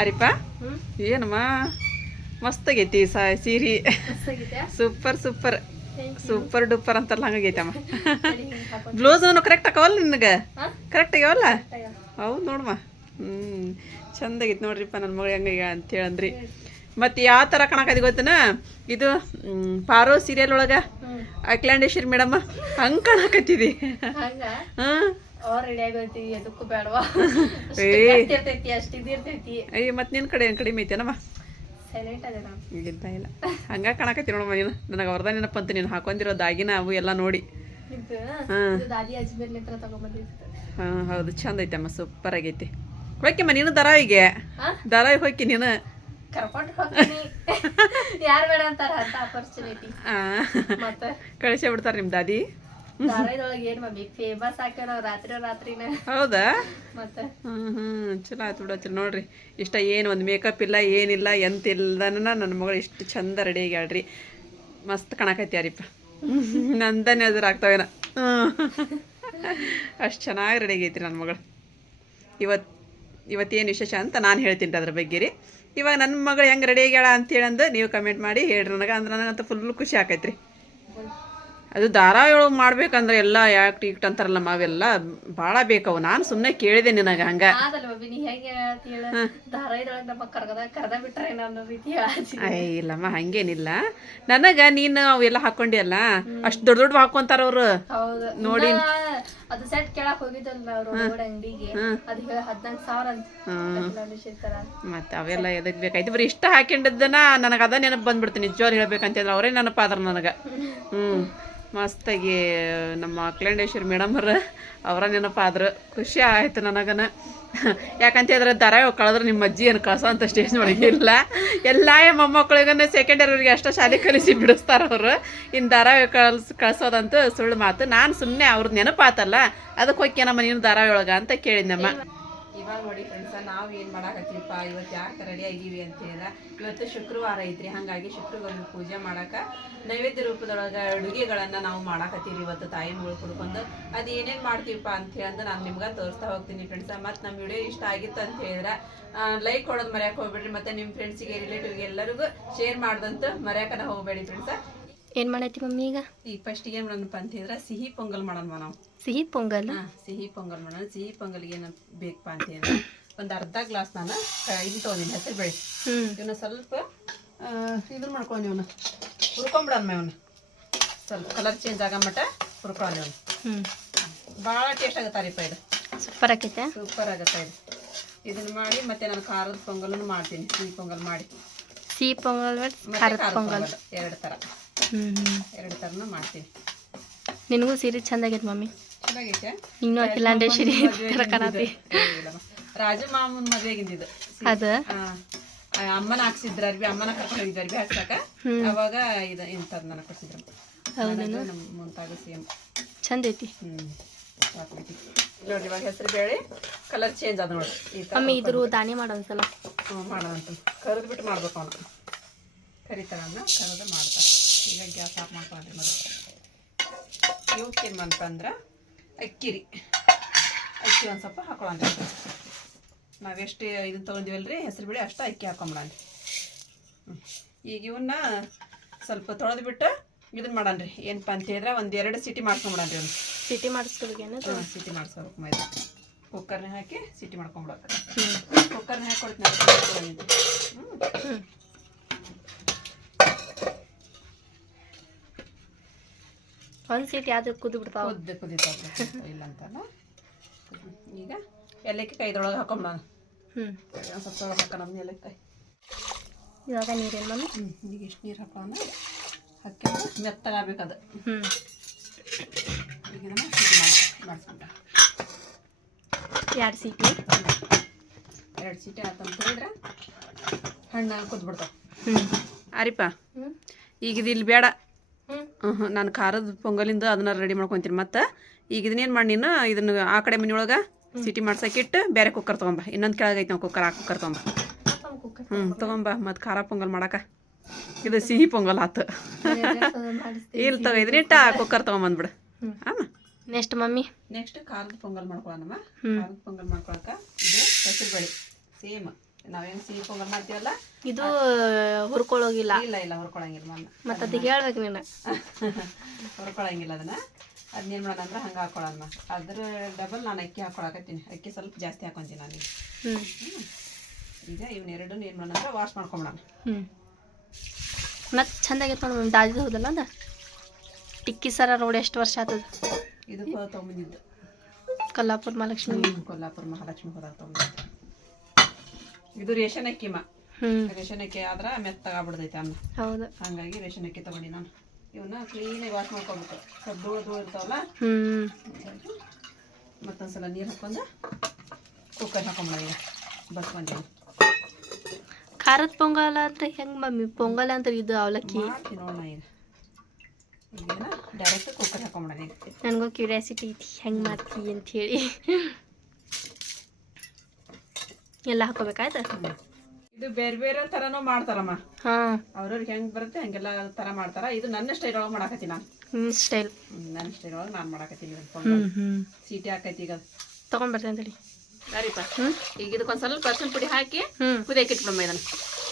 ಆರಿಪ? ಏನಮ್ಮ? ಮಸ್ತಾಗೈತಿ ಸ ಸೀರೆ. Super super. ಸೂಪರ್ ಡೂಪರ್ ಅಂತಲ್ಲ ಹಂಗಾಗೈತಮ್ಮ ಬ್ಲೌಸ್ ಕರೆಕ್ಟ್ ಹಾಕವಲ್ಲ ನಿನಗೆ? ಕರೆಕ್ಟ್ ಆಗ್ಯಾವಲ್ಲ? ಹೌದು ನೋಡಮ್ಮ ಹ್ಞೂ ಚಂದ ಆಗೈತಿ ನೋಡ್ರಿಪ್ಪ ನನ್ನ ಮಗಳು ಹೆಂಗ ಅಂತ ಹೇಳಂದ್ರಿ. ಮತ್ತು ಯಾವ ಥರ ಕಾಣಕತ್ತಿ ಗೊತ್ತನ? ಇದು ಪಾರೋ ಸೀರಿಯಲ್ ಒಳಗೆ? ಅಖಿಲಾಂಡೇಶ್ವರಿ ಮೇಡಮ್ಮ ಹಂಗೆ ಕಾಣಕತ್ತಿದಿ. ಹಾಂ. ಅಯ್ಯ ನಿನ್ನ ಕಡೆ ಏನು ಕಡಿಮೆ ಐತೇನಮ್ಮ ನಾನು. ಇಲ್ಲ ಇಲ್ಲ. ಹಂಗ ಕಾಣಕತ್ತಿ ನೋಡಮ್ಮ ನೀನು. ನನಗೆ ಅವ್ರದ ನೆನಪಂತ ನೀನು ಹಾಕೊಂಡಿರೋ ದಾಗಿನ ಅವು ಎಲ್ಲ ನೋಡಿ. ಹಾಂ. ಹೌದು ಚಂದ ಐತಮ್ಮ ಸೂಪರ್ ಆಗೈತಿ. ಹೋಯ್ಕಮ್ಮ ನೀನು ದರ ಹಾ? ದರ ಹೋಯ್ಕಿ ನೀನು. ಕಳಿಸೇ ಬಿಡ್ತಾರೆ ನಿಮ್ಮ ದಾದಿ. ಧಾರಾವಾಹಿದೊಳಗೆ ಏನ್ ಮಮ್ಮಿ? ಫೇಮಸ್ ರಾತ್ರಿ ರಾತ್ರಿನ. ಹೌದಾ? ಮತ್ತೆ? ಚಲೋ ಆಯ್ತು ನೋಡ್ರಿ. ಇಷ್ಟ ಏನು ಒಂದು ಮೇಕಪ್ ಇಲ್ಲ ಏನಿಲ್ಲ ಎಂತ ಇಲ್ದನ ನನ್ನ ಮಗಳು ಇಷ್ಟು ಚಂದ ರೆಡಿ ಆಗ್ಯಾಳ್ರಿ ಮಸ್ತ್ ಕಾಣಕತ್ತಿ ಯಾರಿಪ್ಪ ಎದುರಾಗ್ತಾವೇನ ಅದ್ರ ಆಗ್ತಾವೇನ ಅಷ್ಟು ಚೆನ್ನಾಗಿ ರೆಡಿ ಆಗೈತಿ ನನ್ನ ಮಗಳು. ಇವತ್ತು ಇವತ್ತೇನು ವಿಶೇಷ ಅಂತ ನಾನು ಹೇಳ್ತೀನಿ ರೀ ಅದ್ರ ಬಗ್ಗೆ ರೀ. ಇವಾಗ ನನ್ನ ಮಗಳು ಹೆಂಗೆ ರೆಡಿ ಆಗ್ಯಾಳ ಅಂತ ಹೇಳಂದು ನೀವು ಕಮೆಂಟ್ ಮಾಡಿ ಹೇಳ್ರಿ ನನಗೆ. ಅಂದ್ರೆ ನನಗಂತ ಫುಲ್ ಖುಷಿ ಆಕೈತ್ರಿ. ಅದು ಧಾರಾವಾಹಿ ಒಳಗೆ ಮಾಡ್ಬೇಕಂದ್ರೆ ಎಲ್ಲ ಯಾಕ್ ಟಿಕ್ಟ್ ಅಂತಾರಲ್ಲ ಮಾವೆಲ್ಲ ಭಾಳ ಬೇಕವು ನಾನು ಸುಮ್ಮನೆ ಕೇಳಿದೆ ನಿನಗ ಹಂಗ. ಇಲ್ಲಮ್ಮ ಹಂಗೇನಿಲ್ಲ. ನನಗ ನೀನು ಅವೆಲ್ಲ ಹಾಕೊಂಡಿ ಅಲ್ಲ ಅಷ್ಟು ದೊಡ್ಡ ದೊಡ್ಡ ಹಾಕೊಂತಾರ ಅವ್ರು. ನೋಡಿ. ಅದು ಸೆಟ್ ಕೇಳಕ್ ಹೋಗಿದ್ದಲ್ಲ ಅಂಗಡಿಗೆ. ಮತ್ತೆ ಅವೆಲ್ಲ ಎದಕ್ ಬೇಕಾಯ್ತು ಬರೀ ಇಷ್ಟ ಹಾಕೊಂಡಿದ್ದನ ನನಗೆ ಅದ ನೆನಪು ಬಂದ್ಬಿಡ್ತು. ನಿಜವಾಗ್ ಹೇಳ್ಬೇಕಂತಂದ್ರೆ ಅವರೇ ನೆನಪಾದ್ರ ನನಗೆ. ಹ್ಞೂ ಮಸ್ತಾಗಿ ನಮ್ಮ ಅಖಿಲಾಂಡೇಶ್ವರಿ ಮೇಡಮರ ಅವರ ನೆನಪಾದ್ರು ಖುಷಿ ಆಯ್ತು ನನಗನ. ಯಾಕಂತ ಹೇಳಿದ್ರೆ ದರ ಕಳೆದ್ರೆ ನಿಮ್ಮ ಅಜ್ಜಿ ಏನು ಕಳ್ಸೋ ಅಂತ ಸ್ಟೇಜ್ ಒಳಗೆ ಇಲ್ಲ. ಎಲ್ಲ ಮೊಮ್ಮಕ್ಕಳಿಗೂ ಸೆಕೆಂಡ್ ಇಯರ್ವರೆಗೆ ಅಷ್ಟೇ ಶಾಲೆ ಕಲಿಸಿ ಬಿಡಿಸ್ತಾರೆ ಅವರು. ಇನ್ನು ಧಾರಾವಾಹಿ ಕಳ್ಸ್, ಕಳ್ಸೋದಂತೂ ಸುಳ್ಳು ಮಾತು. ನಾನು ಸುಮ್ಮನೆ ಅವ್ರದ್ದು ನೆನಪಾತಲ್ಲ ಅದಕ್ಕೆ ಹೋಗಿ ನಮ್ಮ ನೀನು ಧಾರಾವಾಹಿ ಒಳಗೆ ಅಂತ ಕೇಳಿದ್ನಮ್ಮ. ಇವಾಗ ನೋಡಿ ಫ್ರೆಂಡ್ಸ ನಾವು ಏನು ಮಾಡಾಕತ್ತೀವಪ್ಪ? ಇವತ್ತು ಯಾಕೆ ರೆಡಿ ಆಗಿವಿ ಅಂತ ಹೇಳಿದ್ರೆ ಇವತ್ತು ಶುಕ್ರವಾರ ಐತ್ರಿ, ಹಾಗಾಗಿ ಶುಕ್ರವಾರ ಪೂಜೆ ಮಾಡಕ್ಕೆ ನೈವೇದ್ಯ ರೂಪದೊಳಗೆ ಅಡುಗೆಗಳನ್ನು ನಾವು ಮಾಡಾಕತ್ತೀವಿ ಇವತ್ತು ತಾಯಿ ಮಗಳು ಕುಡ್ಕೊಂಡು. ಅದು ಏನೇನು ಮಾಡ್ತೀವಪ್ಪ ಅಂತ ಹೇಳಂದು ನಾನು ನಿಮ್ಗೆ ತೋರಿಸ್ತಾ ಹೋಗ್ತೀನಿ ಫ್ರೆಂಡ್ಸ ಮತ್ತು ನಮ್ಮ ವಿಡಿಯೋ ಇಷ್ಟ ಆಗಿತ್ತು ಅಂತ ಹೇಳಿದ್ರೆ ಲೈಕ್ ಕೊಡೋದು ಮರ್ಯಾಕೆ ಹೋಗ್ಬೇಡ್ರಿ. ಮತ್ತು ನಿಮ್ಮ ಫ್ರೆಂಡ್ಸಿಗೆ ರಿಲೇಟಿವ್ಗೆ ಎಲ್ಲರಿಗೂ ಶೇರ್ ಮಾಡ್ದಂತ ಮರ್ಯಾಕನ ಹೋಗಬೇಡಿ ಫ್ರೆಂಡ್ಸ ಏನ್ ಮಾಡತಿ ಮಮ್ಮಿ ಈಗ? ಈಗ ಫಸ್ಟಿಗೆ ಏನು ಮಾಡೋಣಪ್ಪ ಅಂತ ಹೇಳಿದ್ರೆ ಸಿಹಿ ಪೊಂಗಲ್ ಮಾಡೋಣ ನಾವು. ಸಿಹಿ ಪೊಂಗಲ್? ಸಿಹಿ ಪೊಂಗಲ್ ಮಾಡೋಣ. ಸಿಹಿ ಪೊಂಗಲ್ಗೆ ಏನು ಬೇಕಪ್ಪ ಅಂತ ಹೇಳಿದ್ರೆ ಒಂದು ಅರ್ಧ ಗ್ಲಾಸ್ ನಾನು ಇದನ್ನ ಇದು ತೊಗೊಂಡಿನಿ ಹೆಸರು ಬೇಳೆ ಇವನ್ನ ಸ್ವಲ್ಪ ಇದನ್ನ ಮಾಡ್ಕೊಂಡು ಇವನ್ನ. ಹುರ್ಕೊಂಬಿಡೋಣ ಇವನ್ನ. ಸ್ವಲ್ಪ ಕಲರ್ ಚೇಂಜ್ ಆಗೋ ಮಟ್ಟ ಹುರ್ಕೊಂಡು ಇವನ್ನ. ಹ್ಮ್. ಭಾಳ ಟೇಸ್ಟ್ ಆಗುತ್ತಾರಿಪ್ಪ ಇದು. ಸೂಪರ್ ಆಗೈತೆ ಸೂಪರ್ ಆಗುತ್ತೆ ಇದು. ಇದನ್ನ ಮಾಡಿ ಮತ್ತೆ ನಾನು ಖಾರದ ಪೊಂಗಲನ್ನು ಮಾಡ್ತೀನಿ. ಸಿಹಿ ಪೊಂಗಲ್ ಮಾಡಿ. ಸಿಹಿ ಪೊಂಗಲ್ ಮತ್ತೆ ಖಾರದ ಪೊಂಗಲ್. ಪೊಂಗಲ್ ಎರಡು ಥರ ಹ್ಮ್ ಎರಡು ಥರನೂ ಮಾಡ್ತೀನಿ ನಿನಗೂ ಸೀರೆ ಚಂದ ಆಗೈತೆ ಮಮ್ಮಿ. ಚೆನ್ನಾಗೈತೆ ಇನ್ನೂ ಹಾಕಿಲ್ಲ ಅಂದ್ರೆ ಸಿರಿ ಕರಕನಾತಿ ರಾಜು ಮಾಮನ್ ಮದ್ವೆಗಿಂದಿದ್ದು. ಅದ? ಅಮ್ಮನ ಹಾಕ್ಸಿದ್ರ ಅರ್ಬಿ ಅಮ್ಮನ ಕರ್ಕೊಂಡು ಹೋಗಿದ್ದು ಅರ್ಬಿ ಹಾಕ್ಸಾಕ ಅವಾಗ ಇದು ಇಂಥದ್ದು ನನಗೆ ಕೊಡ್ಸಿದ್ರು. ನನಗೂ ನಮ್ಮ ಮುಂತಾಗ ಸೇಮ್. ಚಂದ ಐತಿ ನೋಡ್ರಿ ಇವಾಗ ಹೆಸರು ಬೇಳೆ ಕಲರ್ ಚೇಂಜ್ ಈ ಥರ ಮಮ್ಮಿ ಇದ್ರ ದಾನಿ ಮಾಡೋ ಮಾಡೋಣಂತ. ಕರೆದು ಬಿಟ್ಟು ಮಾಡ್ಬೇಕು ಅವನು. ಕರಿತಾರ ಕರೆದು ಮಾಡ್ತಾರೆ. ಈಗ ಗ್ಯಾಸ್ ಆಫ್ ಮಾಡ್ಕೊಂಡ್ರಿ ಮೊದಲು. ಇವಕ್ಕೇನು ಬಂತ ಅಂದ್ರೆ ಅಕ್ಕಿ ರೀ ಅಕ್ಕಿ ಒಂದು ಸ್ವಲ್ಪ ಹಾಕೊಳ್ಳೋಣ. ನಾವೆಷ್ಟು ಇದನ್ನ ರೀ ಹೆಸರು ಬೇಳೆ ಅಷ್ಟು ಅಕ್ಕಿ ಹಾಕೊಂಬಿಡೋಣ. ಈಗ ಇವನ್ನ ಸ್ವಲ್ಪ ತೊಳೆದು ಬಿಟ್ಟು ಇದನ್ನ ಮಾಡೋಣ ರೀ ಏನಪ್ಪ ಅಂತ ಹೇಳಿದ್ರೆ ಒಂದು ಎರಡು ಸಿಟಿ ಮಾಡ್ಕೊಂಬಿಡಣ್ರಿ ಅವ್ನು ಸಿಟಿ ಮಾಡಿಸ್ಕೊಬೇಕೇನು ಹಾಂ ಸಿಟಿ ಮಾಡಿಸ್ಕೋಬೇಕು ಮೈದ ಕುಕ್ಕರ್ನ ಹಾಕಿ ಸಿಟಿ ಮಾಡ್ಕೊಂಬಿಡೋಕೆ ಹ್ಮ್. ಕುಕ್ಕರ್ನ ಹಾಕಿ ಕೊಡ್ತೀನಿ ಹ್ಞೂ ಒಂದ್ ಸೀಟಿ ಯಾವ್ದು ಕುದ್ದು ಬಿಡ್ತಾವ ಕುದ್ದು ಕುದೀತಾ ಇಲ್ಲ ಅಂತಲ್ಲ ಈಗ ಏಲಕ್ಕಿ ಕೈದೊಳಗೆ ಹ್ಮ್. ಒಂದು ಸ್ವಲ್ಪ ತೊಳಗೆ ಹಾಕೋಣ ಏಲಕ್ಕಾಯಿ ಇವಾಗ ನೀರೇನು ಮಮ್ಮಿ? ಹ್ಞೂ ಈಗ ಎಷ್ಟು ನೀರು ಹಾಕೋಣ. ಹಾಕಿ ಮೆತ್ತಗಾಗಬೇಕದು ಹ್ಮ್. ಈಗ ಮಾಡಿಸ್ಕೊಂಡ ಎರಡು ಸೀಟಿ. ಎರಡು ಸೀಟಿ ಆತಂತ ಹೇಳಿದ್ರೆ ಹಣ್ಣು ಕುದ್ಬಿಡ್ತಾವೆ ಹ್ಮ್. ಅರಿಪ ಹ್ಮ್. ಈಗ ಇದು ಇಲ್ಲಿ ಬೇಡ. ಹ್ಞೂ ನಾನು ಖಾರದ ಪೊಂಗಲಿಂದ ಅದನ್ನ ರೆಡಿ ಮಾಡ್ಕೊತೀನಿ. ಮತ್ತೆ ಈಗ ಇದನ್ನೇನು ಮಾಡಿ ನೀನು? ಇದನ್ನು ಆ ಕಡೆ ಮನೆಯೊಳಗೆ ಸಿಟಿ ಮಾಡ್ಸಕ್ಕಿಟ್ಟು ಬೇರೆ ಕುಕ್ಕರ್ ತೊಗೊಂಬ. ಇನ್ನೊಂದು ಕೆಳಗೈತೆ ನಾವು ಕುಕ್ಕರ್ ಆ ಕುಕ್ಕರ್ ತೊಗೊಂಬ. ಹ್ಞೂ ತೊಗೊಂಬ. ಮತ್ತು ಖಾರ ಪೊಂಗಲ್ ಮಾಡಕ. ಇದು ಸಿಹಿ ಪೊಂಗಲ್ ಆತು. ಇಲ್ಲಿ ತಗೋ ಆ ಕುಕ್ಕರ್ ತೊಗೊಂಬಂದ್ಬಿಡು. ಹಾಂ ಆಮ? Next mummy. ನೆಕ್ಸ್ಟ್ ಖಾರದ ಪೊಂಗಲ್ ಮಾಡ್ಕೊಳ್ಳೋಣಮ್ಮ. ಖಾರದ ಪೊಂಗಲ್ ಮಾಡ್ಕೊಳಕ ಇದು ಹೆಸರು ಬೇಳೆ ಸೇಮ್ ನಾವೇನು ಸಿಹಿ ಪೊಂಗಲ್ ಮಾಡ್ತೀವಲ್ಲ ಇದು ಹುರ್ಕೊಳ್ಳೋಗಿಲ್ಲ. ಇಲ್ಲ ಇಲ್ಲ ಹುರ್ಕೊಳಂಗಿಲ್ಲ ಮನ್ನ. ಮತ್ತೆ ಅದಕ್ಕೆ ಹೇಳ್ಬೇಕು ನೀನು. ಹುರ್ಕೊಳಂಗಿಲ್ಲ ಅದನ್ನ. ಅದನ್ನೇನು ಮಾಡೋಣ ಅಂದ್ರೆ ಹಂಗೆ ಹಾಕೊಳ್ಳೋಣ. ಅದ್ರ ಡಬಲ್ ನಾನು ಅಕ್ಕಿ ಹಾಕೊಳಕತ್ತೀನಿ. ಅಕ್ಕಿ ಸ್ವಲ್ಪ ಜಾಸ್ತಿ ಹಾಕೊಂತೀನಿ ನಾನು ಈಗ. ಇವನ್ನ ಈಗ ಏನು ಮಾಡೋಣ ಅಂದ್ರೆ ವಾಶ್ ಮಾಡ್ಕೊಂಬಿಡೋಣ. ಮತ್ತೆ ಚಂದಾಗೈತೆ ನೋಡಿ ದಾದಿದ ಹೌದಲ್ಲ ಅಂದ? ಟಿಕ್ಕಿ ಸರ ರೋಡ್ ಎಷ್ಟು ವರ್ಷ ಆತದ. ಇದು ತೊಗೊಂಬಂದಿದ್ದು. ಕೊಲ್ಲಾಪುರ ಮಹಾಲಕ್ಷ್ಮಿ. ಕೊಲ್ಲಾಪುರ ಮಹಾಲಕ್ಷ್ಮಿ ಹೋದಾಗ ತೊಗೊಂಬಂದಿದ್ದು. ಇದು ರೇಷನ್ ಅಕ್ಕಿಮ ಮಾ. ರೇಷನ್ ಅಕ್ಕಿ ಆದ್ರೆ ಮೆತ್ತಗಾಗ್ಬಿಡ್ತೈತೆ ಅನ್ನ. ಹೌದು. ಹಂಗಾಗಿ ರೇಷನ್ ಅಕ್ಕಿ ತಗೊಂಡಿ ನಾನು. ಇವನ್ನ ಕ್ಲೀನಾಗಿ ವಾಶ್ ಮಾಡ್ಕೊಬೇಕು. ಸ್ವಲ್ಪ ಧೂಳು ಧೂಳು ಇರ್ತಾವಲ್ಲ? ಮತ್ತೊಂದ್ಸಲ ನೀರು ಹಾಕೊಂಡು ಕುಕ್ಕರ್ ಹಾಕೊಂಬಿಡ ಬಸ್ ಬಂದೀನಿ ಖಾರದ ಪೊಂಗಲ್ ಅಂದ್ರೆ ಹೆಂಗೆ ಮಮ್ಮಿ? ಪೊಂಗಲ್ ಅಂತ ಇದು ಅವಲಕ್ಕಿ. ನೋಡೋಣ ಈಗ. ಡೈರೆಕ್ಟ್ ಕುಕ್ಕರ್ ಹಾಕೊಂಬಿಡೋಣ ನನಗೂ ಕ್ಯೂರಿಯಾಸಿಟಿ ಐತಿ. ಹೆಂಗೆ ಮಾಡ್ತೀವಿ ಅಂತ ಹೇಳಿ. ಎಲ್ಲ ಹಾಕೋಬೇಕಾಯ್ತು ಹ್ಮ್. ಇದು ಬೇರೆ ಬೇರೆ ಥರನೂ ಮಾಡ್ತಾರಮ್ಮ. ಹಾ. ಅವ್ರವ್ರಿಗೆ ಹೆಂಗೆ ಬರುತ್ತೆ ಹಂಗೆಲ್ಲ ತರ ಮಾಡ್ತಾರ. ಇದು ನನ್ನ ಸ್ಟೈಲ್ ಒಳಗೆ ಮಾಡಾಕತ್ತೀನಿ ನಾನು. ಸ್ಟೈಲ್ ಹ್ಮ್, ನನ್ನ ಸ್ಟೈಲ್ ಒಳಗೆ ನಾನು ಮಾಡಾಕತ್ತೀನಿ ಇದನ್ನ ಪೊಂಗಲ್ ಸೀಟಿ ಹಾಕೈತಿ ಈಗ. ತೊಗೊಂಡ್ಬರ್ತೇನೆ ಅಂತೇಳಿ ಸರಿಪ್ಪ ಈಗ ಇದಕ್ಕೊಂದು ಸ್ವಲ್ಪ ಅರ್ಶಿನ ಪುಡಿ ಹಾಕಿ ಹ್ಞೂ ಕುದಿಯಕ್ಕೆ ಇಟ್ಬಿಡಮ್ಮ ಇದನ್ನು.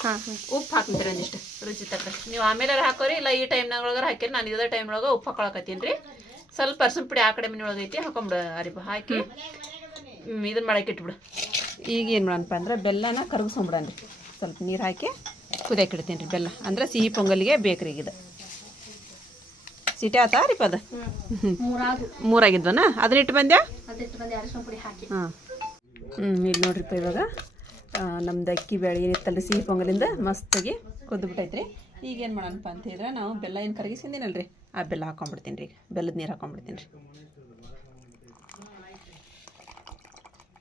ಹಾಂ ಉಪ್ಪು ಹಾಕ್ತೀರಿ ಒಂದಿಷ್ಟು ರುಚಿ ತಕ್ಕ. ನೀವು ಆಮೇಲೆ ಹಾಕೋರಿ ಇಲ್ಲ ಈ ಟೈಮ್ನಾಗ ಒಳಗಾರ ಹಾಕಿರಿ ನಾನು ಇದೇ ಟೈಮ್ ಒಳಗೆ ಉಪ್ಪು ಹಾಕೊಳಕತ್ತೀನಿ ರೀ. ಸ್ವಲ್ಪ ಅರ್ಶಿನ ಪುಡಿ ಆ ಕಡೆ ಮನೆ ಒಳಗೈತಿ ಹಾಕೊಂಬಿಡ ಹಾಕೊಂಬಿಡು ಅರಿಪ ಹಾಕಿ ಇದನ್ನ ಮಾಡಕ್ಕೆ ಇಟ್ಬಿಡು. ಈಗ ಏನು ಮಾಡಣಪ್ಪ ಅಂದ್ರೆ ಬೆಲ್ಲನ ಕರಗಿಸ್ಕೊಂಬಿಡೋಣ ರೀ. ಸ್ವಲ್ಪ ನೀರು ಹಾಕಿ ಕುದಿಯಕ್ಕೆ ಇಡ್ತೀನಿ ರೀ ಬೆಲ್ಲ. ಅಂದ್ರೆ ಸಿಹಿ ಪೊಂಗಲಿಗೆ ಬೇಕ್ರಿ ಈಗ ಇದು. ಸಿಟಿ ಆತಾ ರೀ ಪದ? ಮೂರಾಗು ಮೂರಾಗಿದ್ವನ? ಅದನ್ನ ಇಟ್ಟು ಬಂದ್ಯಾ? ಹಾಂ. ಹ್ಞೂ ಇಲ್ಲಿ ನೋಡ್ರಿಪ್ಪ ಇವಾಗ ನಮ್ದು ಅಕ್ಕಿ ಬೇಳೆ ಏನಿತ್ತಲ್ಲ ಸಿಹಿ ಪೊಂಗಲಿಂದ ಮಸ್ತಾಗಿ ಕುದ್ಬಿಟ್ಟೈತ್ರಿ ಈಗ ಏನು ಮಾಡೋಣಪ್ಪ ಅಂತ ಹೇಳಿದ್ರೆ ನಾವು ಬೆಲ್ಲ ಏನು ಕರಗಿಸಿದ್ದೀನಲ್ಲ ರೀ ಆ ಬೆಲ್ಲ ಹಾಕೊಂಡ್ಬಿಡ್ತೀನಿ ರೀ ಬೆಲ್ಲದ ನೀರು ಹಾಕೊಂಡ್ಬಿಡ್ತೀನಿ ರೀ.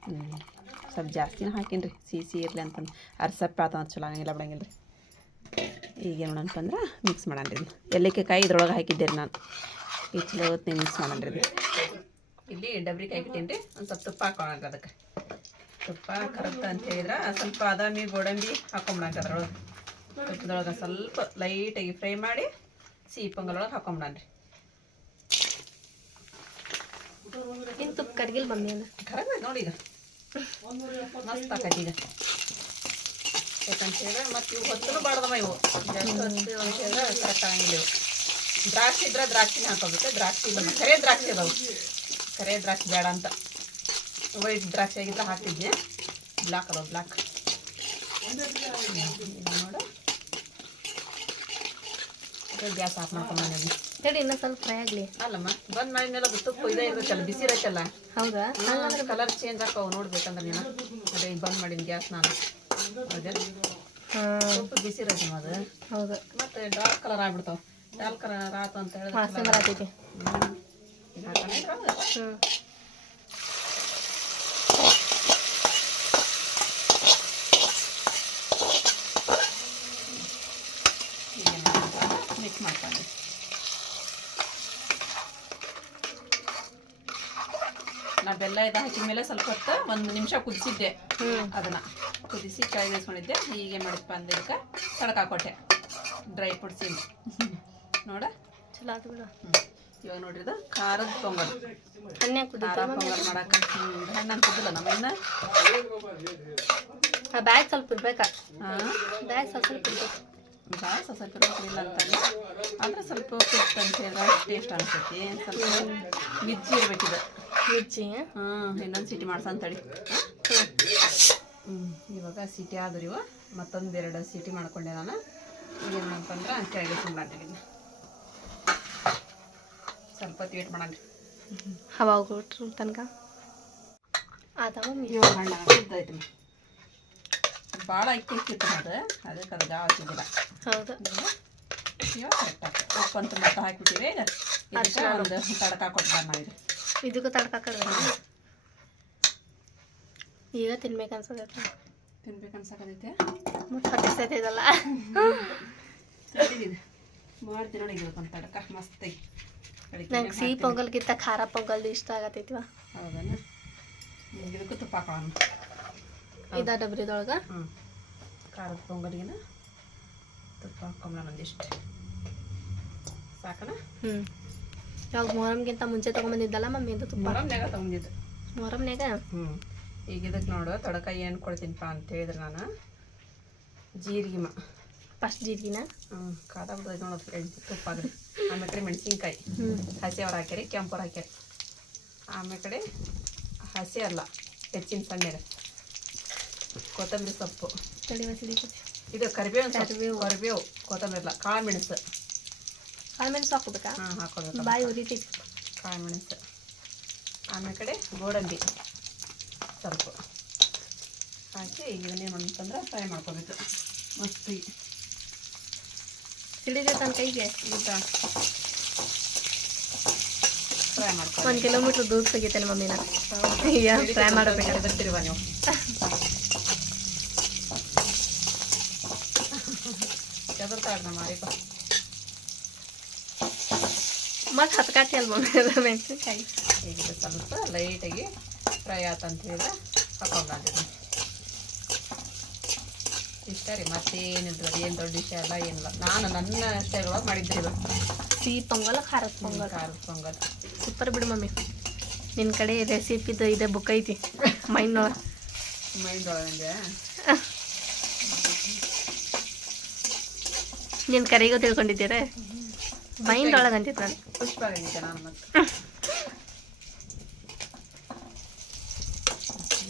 ಹ್ಞೂ ಸ್ವಲ್ಪ ಜಾಸ್ತಿನ ಹಾಕೀನಿ ರೀ ಸಿಹಿ ಸಿಹಿ ಇರಲಿ ಅಂತಂದು ಅರ್ಸಪ್ಪ ಆತ ಅಂತ ಚಲೋ ಆಗಂಗಿಲ್ಲ ಬಿಡಂಗಿಲ್ಲ ರೀ ಈಗ ಏನು ಅಂತಂದ್ರೆ ಮಿಕ್ಸ್ ಮಾಡೋಣ ರೀ ಎಲ್ಲಿಕ್ಕೆ ಕಾಯಿ ಇದ್ರೊಳಗೆ ಹಾಕಿದ್ದೆ ರೀ ನಾನು. ಈ ಚಲೋ ಹೊತ್ತಿನ ಮಿಕ್ಸ್ ಮಾಡೋಣ ರೀ ಇಲ್ಲಿ ಡಬ್ರಿ ಕಾಯಿ ಬಿಟ್ಟೀನಿ ರೀ ಒಂದು ಸ್ವಲ್ಪ ತುಪ್ಪ ಹಾಕೋಣ ಅದಕ್ಕೆ. ತುಪ್ಪ ಕರಗ್ತ ಅಂತ ಹೇಳಿದ್ರೆ ಸ್ವಲ್ಪ ಬಾದಾಮಿ ಗೋಡಂಬಿ ಹಾಕೊಂಬಿಡಂಗೆ ಅದ್ರೊಳಗೆ. ತುಪ್ಪದೊಳಗೆ ಸ್ವಲ್ಪ ಲೈಟಾಗಿ ಫ್ರೈ ಮಾಡಿ ಸಿಹಿ ಪೊಂಗಲೊಳಗೆ ಹಾಕೊಂಬಿಡಣ ರೀ ಇನ್ನು ತುಪ್ಪ ಕರ್ಗಿಲ್ ಮಮ್ಮಿ ಅಂದ್ರೆ ಕರಗ ನೋಡಿ ಈಗ. ಮಸ್ತ್ ಆಕೈತಿ ಈಗ. ಯಾಕಂತ ಮತ್ತು ಇವು ಹೊತ್ತಲು ಬಾಡ್ದವ ಇವು. ಜಾಸ್ತಿ ಕರೆಕ್ಟ್ ಆಗಿಲ್ಲ ಇವು ದ್ರಾಕ್ಷಿ ಇದ್ರೆ ದ್ರಾಕ್ಷಿನ ಹಾಕೋಬೇಕು. ದ್ರಾಕ್ಷಿ ಇಲ್ಲ ಕರೆ ದ್ರಾಕ್ಷಿ ಅದಾವು. ಕರೆ ದ್ರಾಕ್ಷಿ ಬೇಡ ಅಂತ. ವೈಟ್ ದ್ರಾಕ್ಷಿ ಆಗಿದ್ರೆ ಹಾಕಿದ್ವಿ. ಬ್ಲಾಕ್ ಅದಾವ, ಬ್ಲಾಕ್. ನೋಡು. ಗ್ಯಾಸ್ ಆಫ್ ಮಾಡ್ಕೊಂಬಂದಿ ಹೇಳಿ ಇನ್ನೂ ಸ್ವಲ್ಪ ಫ್ರೈ ಆಗಲಿ. ಅಲ್ಲಮ್ಮ ಬಂದ್ ಮಾಡಿದ್ಮೇಲೆ ಅದು ತುಪ್ಪ ಇದೇ ಬಿಸಿ ಇರತ್ತಲ್ಲ? ಹೌದಾ? ಹಂಗಂದ್ರೆ ಕಲರ್ ಚೇಂಜ್ ಆಕಾವು ನೋಡ್ಬೇಕಂದ್ರೆ ನೀನು. ಅದೇ ಈಗ ಬಂದ್ ಮಾಡಿನ ಗ್ಯಾಸ್ ನಾನು. ಹೌದಾ ತುಪ್ಪ ಬಿಸಿ ಇರತ್ತೆ ಅದು. ಹೌದು. ಮತ್ತೆ ಡಾರ್ಕ್ ಕಲರ್ ಆಗ್ಬಿಡ್ತಾವ. ಡಾರ್ಕ್ ಕಲರ್ ಆತು ಅಂತ ಹೇಳಿ ಹ್ಞೂ ಈಗ ಮಿಕ್ಸ್ ಮಾಡ್ಕೊಂಡು ನಾ ಬೆಲ್ಲ ಇದು ಹಾಕಿದ ಮೇಲೆ ಸ್ವಲ್ಪ ಹೊತ್ತು ಒಂದು ನಿಮಿಷ ಕುದಿಸಿದ್ದೆ. ಅದನ್ನ ಕುದಿಸಿ ಕೆಳಗೆ ಇಳಿಸ್ಕೊಂಡಿದ್ದೆ ಹೀಗೆ ಮಾಡಿದ್ಪ ಅಂದಿದ್ದಕ್ಕೆ ತಡಕ ಹಾಕೊಟ್ಟೆ ಡ್ರೈ ಫ್ರೂಟ್ಸ್ ಇಂದ ನೋಡ? ಚಲೋ ಆತು ಬಿಡು. ಇವಾಗ ನೋಡ್ರಿ ಇದು ಖಾರದ ಪೊಂಗಲ್. ಖಾರ ಪೊಂಗಲ್ ಮಾಡಕ್ಕೆ. ಹಣ್ಣು ಅಂತಿದ್ದಿಲ್ಲ ನಮ್ಮ ಇನ್ನ ಆ ಬ್ಯಾಗ್ ಸ್ವಲ್ಪ ಇರ್ಬೇಕಾ. ಬ್ಯಾಗ್ ಸ್ವಲ್ಪ ಸ್ವಲ್ಪ ಇರ್ಬೇಕು. ಸ್ವಲ್ಪ ಇಲ್ಲ ಅಂತಲ್ಲ. ಆದ್ರೆ ಸ್ವಲ್ಪ ಕುದಿತು ಅಂತ ಹೇಳಿದ್ರೆ ಟೇಸ್ಟ್ ಅನ್ಸೈತಿ ಸ್ವಲ್ಪ ಮಿಜ್ಜಿ ಇರ್ಬೇಕಿದು. ಮಿರ್ಚಿ? ಹಾಂ ಇನ್ನೊಂದು ಸಿಟಿ ಮಾಡ್ಸಂತಳಿ ಹ್ಞೂ ಇವಾಗ ಸಿಟಿ ಆದ್ರಿ ಇವ. ಮತ್ತೊಂದು ಎರಡು ಸಿಟಿ ಮಾಡ್ಕೊಂಡೆ ನಾನು. ಏನು ಅಂತಂದ್ರೆ ಕೆಳಗೆ ಸುಮ್ಮನೆ ಸ್ವಲ್ಪ ಹೊತ್ತು ವೇಟ್ ಮಾಡೋಣ ಹವಾ ತನಕ? ಇವಾಗ ಹಣ್ಣು ಭಾಳ ಅಕ್ಕಿ ಇಕ್ಕಿತ್ತು ಅದು ಅದಕ್ಕೆ ಅದು ಗಾವ ಸಿಗಿಲ್ಲ ಹೌದು. ಇವಾಗ ಕರೆಕ್ಟ್ ಆಗ್ತದೆ ಉಪ್ಪು ಅಂತ ಮತ್ತೆ ಹಾಕ್ಬಿಟ್ಟಿವಿ ಈಗ ಇದಕ್ಕೆ ಒಂದು ತಡಕ ಕೊಟ್ಟು ನಾವು ಇದು ಇದಕ್ಕೂ ತಡ್ಕಾಕಡ್ಬೇಕು ಈಗ ತಿನ್ಬೇಕು ಅನ್ಸೋದೈತೆ ತಿನ್ಬೇಕು ಅನ್ಸಕತೈತೆ ಮತ್ತೆ ಹೊಟ್ಟಿಸ್ತೈತೆ ಇದಲ್ಲ. ಮಾಡ್ತೀನಿ ನೋಡಿ ತಡಕ ಮಸ್ತಾಗಿ. ನಂಗೆ ಸಿಹಿ ಪೊಂಗಲ್ಗಿಂತ ಖಾರ ಪೊಂಗಲ್ ಇಷ್ಟ ಆಗತೈತಿವ ಹೌದನ? ಇದಕ್ಕೂ ತುಪ್ಪ ಹಾಕೋಣ. ಇದ ಡಬ್ರಿದೊಳಗೆ ಹ್ಞೂ ಖಾರದ ಪೊಂಗಲ್ಗಿನ ತುಪ್ಪ ಹಾಕೊಂಬಣ ಒಂದಿಷ್ಟು. ಸಾಕನ? ಹ್ಞೂ ಇವಾಗ ಮೊಹರಂಗಿಂತ ಮುಂಚೆ ತೊಗೊಂಬಂದಿದ್ದಲ್ಲ ಮಮ್ಮಿ ತುಪ್ಪ? ತಗೊಂಡಿದ್ದೆ ತೊಗೊಂಡಿದ್ದು. ಮೊಹರಂನ್ಯಾಗ? ಹ್ಞೂ ಈಗ ಇದಕ್ಕೆ ನೋಡು ತೊಡಕ ಏನು ಕೊಡ್ತೀನಿಪ್ಪ ಅಂತ ಹೇಳಿದ್ರೆ ನಾನು. ಜೀರಿಗೆ ಮ. ಫಸ್ಟ್ ಜೀರಿಗೆನ? ಹ್ಞೂ ಕಾದಾಗ್ತದೆ ನೋಡೋದು ಎಣ್ಣೆ ತುಪ್ಪ ಆಗ್ರಿ ಆಮೇಲೆ ಕಡೆ ಮೆಣಸಿನ್ಕಾಯಿ. ಹ್ಞೂ ಹಸಿ ಅವ್ರು ಹಾಕ್ಯಾರಿ ಕೆಂಪವ್ರು ಹಾಕ್ಯಾರಿ. ಆಮೇಲೆ ಕಡೆ ಹಸಿ ಅಲ್ಲ ಹೆಚ್ಚಿನ ಸಣ್ಣ ಕೊತ್ತಂಬರಿ ಸೊಪ್ಪು. ಇದು ಕರಿಬೇವು ಕರಿಬೇವು. ಕರಿಬೇವು ಕೊತ್ತಂಬರಿ ಇಲ್ಲ ಕಾಳು ಮೆಣಸು. ಆಮೇಲೆ ಹಾಕೋಬೇಕಾ ಹಾಂ ಹಾಕೋಬೇಕು ಬಾಯಿ ಉರಿತೈತಿ ಕಾಳು ಮೆಣಸು ಆಮೇಲೆ ಕಡೆ ಗೋಡಂಬಿ. ಸ್ವಲ್ಪ. ಹಾಕಿ ಈಗ ಇದನ್ನೇನು ಅಂತಂದ್ರೆ ಫ್ರೈ ಮಾಡ್ಕೋಬೇಕು ಮಸ್ತ್ ಸಿಡಿತೈತೆ ನನ್ನ ಕೈಗೆ? ಈಗ ಫ್ರೈ ಮಾಡ್ಕೊ ಒಂದು ಕಿಲೋಮೀಟ್ರ್ ದೂರ ತೆಗಿತೇನೆ ಮಮ್ಮಿನ. ಅಯ್ಯ ಫ್ರೈ ಮಾಡಬೇಕಾದ್ರೆ. ಬರ್ತೀರಿವ ನೀವು? ಚದುರ್ತಾಳೆ ನಮ್ಮ ಮತ್ತೆ ಹತ್ಕಾಟಿ ಅಲ್ವ ಮೆಣಸಿನ್ಕಾಯಿ ಈಗ ಸ್ವಲ್ಪ ಲೈಟಾಗಿ ಫ್ರೈ ಆತಂತ ಹೇಳಿದ್ರೆ ಹಾಕೊಂಡ್ಬಂದಿದ್ದೀನಿ ಇಷ್ಟ ರೀ ಮತ್ತೇನಿಲ್ಲ ಏನು ದೊಡ್ಡ ವಿಷಯ ಅಲ್ಲ ಏನಿಲ್ಲ. ನಾನು ನನ್ನ ಸ್ಟೈಲ್ ಒಳಗೆ ಮಾಡಿದ್ದೆ ಇದು. ಸಿಹಿ ಪೊಂಗಲ್ ಖಾರದ ಪೊಂಗಲ್. ಖಾರದ ಪೊಂಗಲ್. ಸೂಪರ್ ಬಿಡು ಮಮ್ಮಿ. ನಿನ್ನ ಕಡೆ ರೆಸಿಪಿದು ಇದೆ ಬುಕ್ ಐತಿ. ಮೈಂಡ್ ಮೈಂಡ್ ಒಳಗೆ ನಿನ್ನ ಕರೆಗೂ ತಿಳ್ಕೊಂಡಿದ್ದೀರ? ಮೈಂಡ್ ಒಳಗೆ ಅಂತಿತ್ತು ನಾನು ಖುಷಿಯಾಗಿದ್ದೆ ನಾನು ಮತ್ತೆ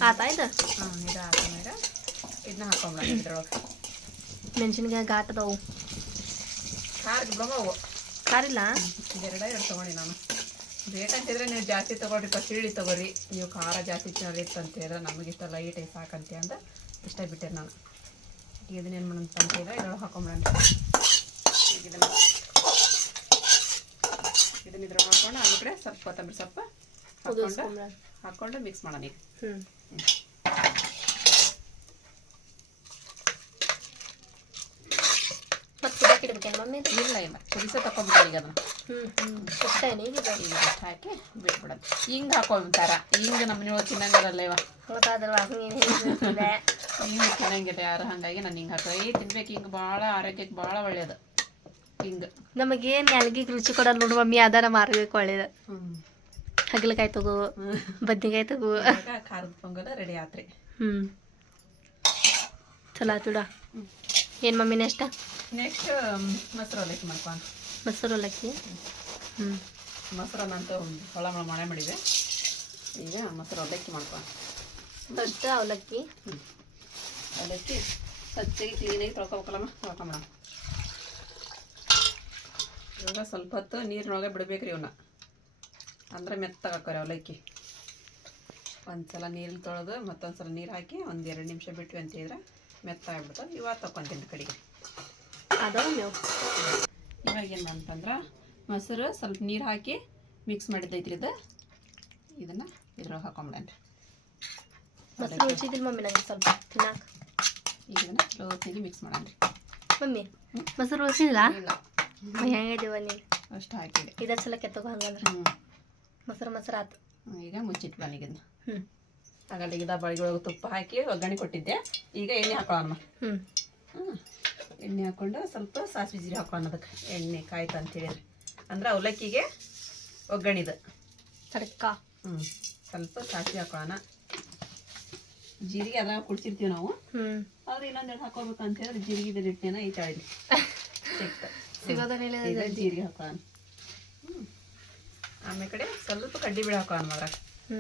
ಆತಾಯ್ತು ಇದನ್ನ ಹಾಕೊಂಡ್ಬಿಡ ಇದ್ರೊಳಗೆ. ಮೆಣಸಿನ್ಕಾಯಿ ಘಾಟದವು ಖಾರ ಬಿಡೋವು ಖಾರಿಲ್ಲ ಎರಡೇ ಎರಡು ತಗೊಳ್ಳಿ ನಾನು. ರೇಟ್ ಅಂತಿದ್ರೆ ನೀವು ಜಾಸ್ತಿ ತೊಗೊಳ್ರಿ ಪಸಿಳಿ ತೊಗೊರಿ ನೀವು ಖಾರ ಜಾಸ್ತಿ ಇತ್ತು ಅಂತ ಹೇಳಿದ್ರೆ ನಮಗೆ ಇಷ್ಟ ಲೈಟ್ ಸಾಕಂತೆ ಅಂತ ಇಷ್ಟ ಬಿಟ್ಟೆ ನಾನು. ಇದನ್ನೇನು ಮಾಡೋಣ ಅಂತ ಹೇಳಿದ್ರೆ ಇದ್ರೊಳಗೆ ಹಾಕೊಂಬಿಡೋಣ ಇದನ್ನು ಇದನ್ನ ಇದ್ರ ಹಾಕೊಂಡು ಆಮೇಲೆ ಕಡೆ ಸ್ವಲ್ಪ ಕೊತ್ತಂಬರಿ ಸೊಪ್ಪು ಹಾಕೊಂಡು ಹಾಕೊಂಡು ಮಿಕ್ಸ್ ಮಾಡೋಣ ಈಗ. ಇಲ್ಲ ಇಲ್ಲ. ಕುದಿಸ ತಕೊಂಡ್ಬಿಟ್ಟು ಈಗ ಅದನ್ನ. ಈಗ? ಹಾಕಿ ಬಿಟ್ಬಿಡೋದು ಹಿಂಗೆ ಹಾಕೊಂತಾರ ಹಿಂಗೆ ನಮ್ಮ ನೀವು ತಿನ್ನಂಗಿರಲ್ಲ ಇವ. ಹಿಂಗೆ ತಿನ್ನಂಗಿಲ್ಲ ಯಾರು ಹಾಗಾಗಿ ನಾನು ಹಿಂಗೆ ಹಾಕೋ ತಿನ್ಬೇಕು ಹಿಂಗೆ ಭಾಳ ಆರೋಗ್ಯಕ್ಕೆ ಭಾಳ ಒಳ್ಳೇದು. ಹಿಂಗೆ. ನಮಗೇನು ಎಲ್ಗಿಗೆ ರುಚಿ ಕೊಡಲ್ಲ ನೋಡು ಮಮ್ಮಿ ಅದ ನಮ್ಮ ಆರೋಗ್ಯಕ್ಕೆ ಒಳ್ಳೇದು. ಹಗಲಕಾಯಿ ತಗೋ ಬದ್ನಿಕಾಯಿ ತಗೋ. ಖಾರದ ಪೊಂಗಲ್ ರೆಡಿ ಆತ್ರಿ. ಹ್ಞೂ ಚಲೋ ಆತುಡ ಏನ್ ಮಮ್ಮಿ ನೆಕ್ಸ್ಟ್ ನೆಕ್ಸ್ಟ್ ಮೊಸರು ಅವಲಕ್ಕಿ ಮಾಡ್ಕೊಂಡು ಮೊಸರು ಅವಲಕ್ಕಿ ಹ್ಞೂ ಮೊಸರನ್ನ ಅಂತ ಹೊಳ ಮಳ ಮಾಡಿದೆ. ಈಗ ಮೊಸರು ಅವಲಕ್ಕಿ ಮಾಡ್ಕೊಂಡು ಫಸ್ಟ್ ಅವಲಕ್ಕಿ. ಅವಲಕ್ಕಿ ಸ್ವಚ್ಛಗೆ ಕ್ಲೀನಾಗಿ ತೊಳ್ಕೊಬೇಕಲ್ಲಮ್ಮ ತೊಳ್ಕೊಂಬಿಡ ಇವಾಗ ಸ್ವಲ್ಪ ಹೊತ್ತು ನೀರಿನೊಳಗೆ ಬಿಡ್ಬೇಕ್ರಿ ಇವನ್ನ ಅಂದರೆ ಮೆತ್ತಗೆ ಹಾಕೋರಿ ಅವಲಕ್ಕಿ. ಒಂದ್ಸಲ ನೀರಿನ ತೊಳೆದು ಮತ್ತೊಂದು ಸಲ ನೀರು ಹಾಕಿ ಒಂದು ಎರಡು ನಿಮಿಷ ಬಿಟ್ವಿ ಅಂತ ಹೇಳಿದ್ರೆ ಮೆತ್ತ ಆಗ್ಬಿಡ್ತಾವೆ ಇವಾಗ ತಗೊಂತೀನಿ ಕಡೆಗೆ. ಅದಾವ ನೀವು. ಇವಾಗ ಏನು ಅಂತಂದ್ರೆ ಮೊಸರು ಸ್ವಲ್ಪ ನೀರು ಹಾಕಿ ಮಿಕ್ಸ್ ಮಾಡಿದ್ದೈತ್ರಿ ಇದು. ಇದನ್ನು ಇದ್ರೊಳಗೆ ಹಾಕೊಂಬಿಡನ್ರಿ ಮೊಸರು ರುಚಿದಿಲ್ಲ ಮಮ್ಮಿ ನಂಗೆ ಸ್ವಲ್ಪ ತಿನ್ನಾಕ. ಇದನ್ನು ಮಿಕ್ಸ್ ಮಾಡನ್ರಿ ಮಮ್ಮಿ ಮೊಸರು ಇಲ್ಲ. ಹೆಂಗಿದೀವ ನೀನು? ಅಷ್ಟು ಹಾಕಿದೆ. ಇದರ ಸಲ ಕೆತ್ತಗೋ ಹಂಗಂದ್ರೆ? ಹ್ಞೂ ಮೊಸರು ಮೊಸರು ಆತು. ಈಗ ಮುಚ್ಚಿಟ್ಟು ಇದನ್ನ ಹ್ಞೂ ಆಗಲ್ಲ ಬಳಿಗೊಳಗೆ ತುಪ್ಪ ಹಾಕಿ ಒಗ್ಗರಣೆ ಕೊಟ್ಟಿದ್ದೆ. ಈಗ ಎಣ್ಣೆ ಹಾಕೊಳ್ಳೋಣ ಹ್ಞೂ ಹ್ಞೂ ಎಣ್ಣೆ ಹಾಕ್ಕೊಂಡು ಸ್ವಲ್ಪ ಸಾಸಿವೆ ಜೀರಿಗೆ ಹಾಕೋಣ ಅದಕ್ಕೆ. ಎಣ್ಣೆ ಕಾಯ್ತು ಅಂತ ಹೇಳಿದ್ರೆ ಅಂದ್ರೆ ಅವಲಕ್ಕಿಗೆ ಒಗ್ಗಣಿದು ತಡಕ. ಹ್ಞೂ ಸ್ವಲ್ಪ ಸಾಸಿವೆ ಹಾಕೊಳ್ಳೋಣ ಜೀರಿಗೆ ಅದ ಕುಡ್ಸಿರ್ತೀವಿ ನಾವು. ಹ್ಞೂ ಆದ್ರೆ ಇನ್ನೊಂದೆರಡು ಹಾಕೋಬೇಕು ಅಂತ ಹೇಳಿದ್ರೆ ಜೀರಿಗೆ ಇಟ್ಟೇನ ಈ ತಾಳಿ ಚೆಕ್ ಸಿಗೋದನ್ನೆಲ್ಲ ಈಗ ಜೀರಿಗೆ ಹಾಕೋಣ ಹ್ಞೂ ಆಮೇಲೆ ಕಡೆ ಸ್ವಲ್ಪ ಕಡ್ಡಿ ಬೇಳೆ ಹಾಕೋಣ ಅದ್ರಾಗ ಹ್ಞೂ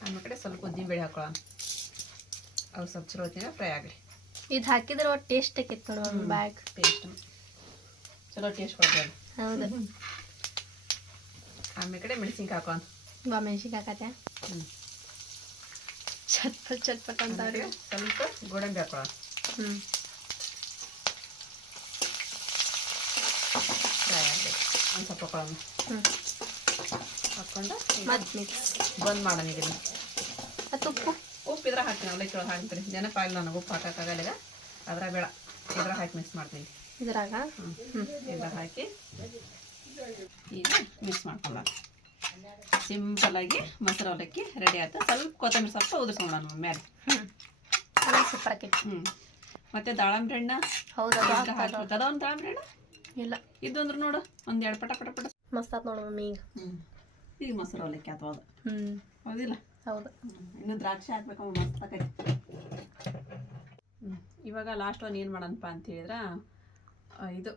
ಆಮೇಲೆ ಕಡೆ ಸ್ವಲ್ಪ ಉದ್ದಿನ ಬೇಳೆ ಹಾಕೊಳ್ಳೋಣ ಅವು ಸ್ವಲ್ಪ ಚಲೋ ಹೊತ್ತಿನ ಫ್ರೈ ಆಗಲಿ. ಇದು ಹಾಕಿದ್ರೆ ಒಟ್ಟು ಟೇಸ್ಟ್ ಆಕೈತೆ ನೋಡು ಬ್ಯಾಗ್ ಟೇಸ್ಟ್ ಚಲೋ ಟೇಸ್ಟ್ ಕೊಡ್ತೀವಿ ಅದು. ಹೌದು. ಆಮೇಲೆ ಕಡೆ ಮೆಣಸಿನ್ಕಾಯಿ ಹಾಕೋಣ ಬಾ ಮೆಣಸಿನ್ಕಾಯಿ ಹಾಕತ್ತೆ ಹ್ಞೂ ಚಟ್ಪಟ್ ಚಟ್ಪಟ್ ಅಂತವ್ರಿ ಸ್ವಲ್ಪ ಗೋಡಂಬಿ ಹಾಕೊಳ್ಳೋಣ ಹ್ಞೂ ಫ್ರೈ ಆಗಬೇಕು ಒಂದು ಸ್ವಲ್ಪ ಹ್ಞೂ ಹಾಕ್ಕೊಂಡು ಮತ್ತೆ ಮಿಕ್ಸ್ ಬಂದ್ ಮಾಡೋಣ ತುಪ್ಪ ಮತ್ತು ಉಪ್ಪು. ಉಪ್ಪು ಇದ್ರ ಹಾಕ್ತೀನಿ ಅವಲಕ್ಕಿ ಚೊಳ ಹಾಕ್ತೀನಿ. ನೆನಪಾಗಿಲ್ಲ ನನಗೆ ಉಪ್ಪು ಹಾಕೋಕ್ಕಾಗಲ್ಲ ಈಗ. ಅದ್ರ ಬೇಡ. ಇದ್ರ ಹಾಕಿ ಮಿಕ್ಸ್ ಮಾಡ್ತೀನಿ. ಇದ್ರಾಗ? ಹ್ಞೂ ಹ್ಞೂ ಇದ್ರ ಹಾಕಿ ಈಗ ಮಿಕ್ಸ್ ಮಾಡ್ಕೊಳ್ಳೋಣ. ಸಿಂಪಲಾಗಿ ಮೊಸರು ಅವಲಕ್ಕಿ ರೆಡಿ ಆಯ್ತು. ಸ್ವಲ್ಪ ಕೊತ್ತಂಬರಿ ಸೊಪ್ಪು ಉದುರ್ಸೋಣ ಮೇಲೆ ಹ್ಞೂ ಸೂಪರ್ ಆಕೈತಿ. ಹ್ಞೂ ಮತ್ತೆ ದಾಳಂಬ್ರಿ ಹಣ್ಣು ಹೌದು ಅದ ಒಂದು ದಾಳಂಬ್ರಿ ಹಣ್ಣು ಇಲ್ಲ. ಇದು ಅಂದ್ರೆ ನೋಡು ಒಂದು ಎರಡು ಪಟ ಪಟ ಪಟ. ಮಸ್ತ್ ಆತ್ ನೋಡು ಮಮ್ಮಿ ಈಗ. ಹ್ಞೂ ಈಗ ಮೊಸರು ಅವಲಕ್ಕಿ ಅಥವಾ ಅದು. ಹ್ಞೂ ಹೌದಿಲ್ಲ? ಹೌದು. ಇನ್ನು ದ್ರಾಕ್ಷಿ ಹಾಕ್ಬೇಕು ಮಸ್ತ್ ಆಕೈತಿ. ಇವಾಗ ಲಾಸ್ಟ್ ಒಂದು ಏನು ಮಾಡೋಣಪ್ಪ ಅಂತ ಹೇಳಿದ್ರೆ ಇದು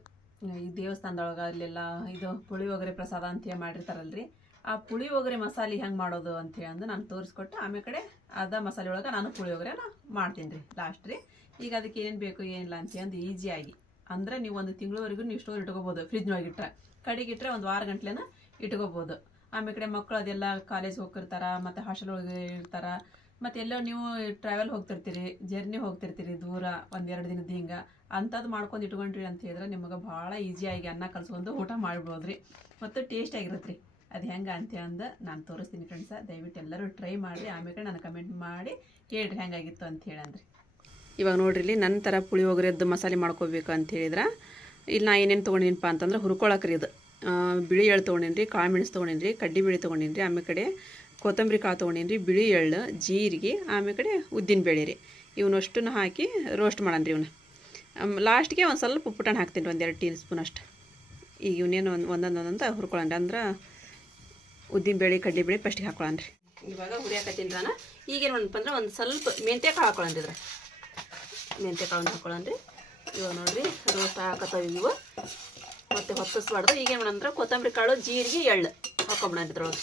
ಈ ದೇವಸ್ಥಾನದೊಳಗೆ ಅಲ್ಲೆಲ್ಲ ಇದು ಪುಳಿಯೋಗರೆ ಪ್ರಸಾದ ಅಂತ ಮಾಡಿರ್ತಾರಲ್ರಿ. ಆ ಪುಳಿಯೋಗರೆ ಮಸಾಲೆ ಹೆಂಗೆ ಮಾಡೋದು ಅಂತೇಳಿ ಅಂದು ನಾನು ತೋರಿಸ್ಕೊಟ್ಟು ಆಮೇಲೆ ಕಡೆ ಅದ ಮಸಾಲೆ ಒಳಗೆ ನಾನು ಪುಳಿಯೋಗರೆನ ಮಾಡ್ತೀನಿ ರೀ ಲಾಸ್ಟ್ ರೀ. ಈಗ ಅದಕ್ಕೆ ಏನು ಬೇಕು ಏನಿಲ್ಲ ಅಂತೇಳಿ ಈಸಿಯಾಗಿ ಅಂದರೆ ನೀವು ಒಂದು ತಿಂಗಳವರೆಗೂ ನೀವು ಸ್ಟೋರ್ ಇಟ್ಟರೆ ಕಡೆಗೆ ಇಟ್ಟರೆ ಒಂದು ವಾರ ಗಂಟ್ಲೆನ ಇಟ್ಕೋಬೋದು. ಆಮೇಲೆ ಕಡೆ ಮಕ್ಕಳು ಅದೆಲ್ಲ ಕಾಲೇಜ್ ಹೋಗ್ತಿರ್ತಾರ, ಮತ್ತು ಹಾಸ್ಟೆಲ್ ಒಳಗೆ ಇರ್ತಾರ, ಮತ್ತು ಎಲ್ಲೋ ನೀವು ಟ್ರಾವೆಲ್ ಹೋಗ್ತಿರ್ತೀರಿ ಜರ್ನಿ ಹೋಗ್ತಿರ್ತೀರಿ ದೂರ ಒಂದೆರಡು ದಿನದ ಹಿಂಗೆ ಅಂಥದ್ದು ಮಾಡ್ಕೊಂಡು ಇಟ್ಕೊಂಡ್ರಿ ಅಂತ ಹೇಳಿದ್ರೆ ನಿಮಗೆ ಭಾಳ ಈಸಿಯಾಗಿ ಅನ್ನ ಕಲ್ಸ್ಕೊಂಡು ಊಟ ಮಾಡ್ಬೋದು ರೀ ಮತ್ತು ಟೇಸ್ಟ್ ಆಗಿರುತ್ತೆ ರೀ ಅದು ಹೆಂಗೆ ಅಂತ ಅಂದು ನಾನು ತೋರಿಸ್ತೀನಿ ಫ್ರೆಂಡ್ಸ ದಯವಿಟ್ಟು ಎಲ್ಲರೂ ಟ್ರೈ ಮಾಡಿರಿ. ಆಮೇಲೆ ನಾನು ಕಮೆಂಟ್ ಮಾಡಿ ಹೇಳ್ರಿ ಹೆಂಗಾಗಿತ್ತು ಅಂತ ಹೇಳಂದ್ರಿ. ಇವಾಗ ನೋಡ್ರಿ ನನ್ನ ಥರ ಪುಳಿಯೋಗರೆದ್ದು ಮಸಾಲೆ ಮಾಡ್ಕೋಬೇಕು ಅಂತ ಹೇಳಿದ್ರೆ. ಇಲ್ಲಿ ನಾ ಏನೇನು ತೊಗೊಂಡಿನಪ್ಪ ಅಂತಂದ್ರೆ ಹುರ್ಕೊಳಕ್ರಿ ಇದು. ಬಿಳಿ ಎಳ್ಳು ತೊಗೊಂಡೇನಿ ರೀ ಕಾಳು ಮೆಣಸು ಕಡ್ಡಿ ಬೇಳೆ ತೊಗೊಂಡೇನಿ ರೀ ಆಮೇಲೆ ಕಡೆ ಕೊತ್ತಂಬರಿ ಕಾಳು ತೊಗೊಂಡೇನಿ ಬಿಳಿ ಎಳ್ಳು, ಜೀರಿಗೆ, ಆಮೇಲೆ ಕಡೆ ಉದ್ದಿನ ಬೇಳೆ ರೀ. ಇವನ್ನಷ್ಟನ್ನು ಹಾಕಿ ರೋಸ್ಟ್ ಮಾಡೋಣ ರೀ ಇವನ್ನ ಲಾಸ್ಟ್ಗೆ ಒಂದು ಸ್ವಲ್ಪ ಪುಟಾಣಿ ಹಾಕ್ತೀನಿ ರೀ ಒಂದು ಎರಡು ಟೀ ಸ್ಪೂನ್ ಅಷ್ಟು. ಈಗ ಇವನೇನು ಒಂದು ಒಂದೊಂದು ಒಂದೊಂದು ಹುರ್ಕೊಳ್ಳೋಣ ರೀ ಅಂದ್ರೆ ಉದ್ದಿನ ಬೇಳೆ, ಕಡ್ಡಿ ಬೇಳೆ ಫಸ್ಟಿಗೆ ಹಾಕೊಳ್ಳೋಣ ರೀ ಇವಾಗ ಹುರಿಯಾಕತ್ತೀನಿ ನಾನು ಈಗೇನು ಅಂದ್ರೆ ಒಂದು ಸ್ವಲ್ಪ ಮೆಂತ್ಯ ಕಾಳು ಹಾಕೊಳ್ಳೋಣ ರೀ ಮೆಂತ್ಯ ಕಾಳು ಹಾಕೊಳ್ಳೋಣ ರೀ ಇವಾಗ ನೋಡ್ರಿ ರೋಸ್ಟ್ ಹಾಕತ್ತಾವ ಇವು. ಮತ್ತು ಹೊತ್ತಿಸ್ಬಾರ್ದು. ಈಗೇನು ಮಾಡಂದ್ರೆ ಕೊತ್ತಂಬರಿ ಕಾಳು ಜೀರಿಗೆ ಎಳ್ಳು ಹಾಕೊಂಬಿಡೋಣ ಇದ್ರೊಳಗೆ.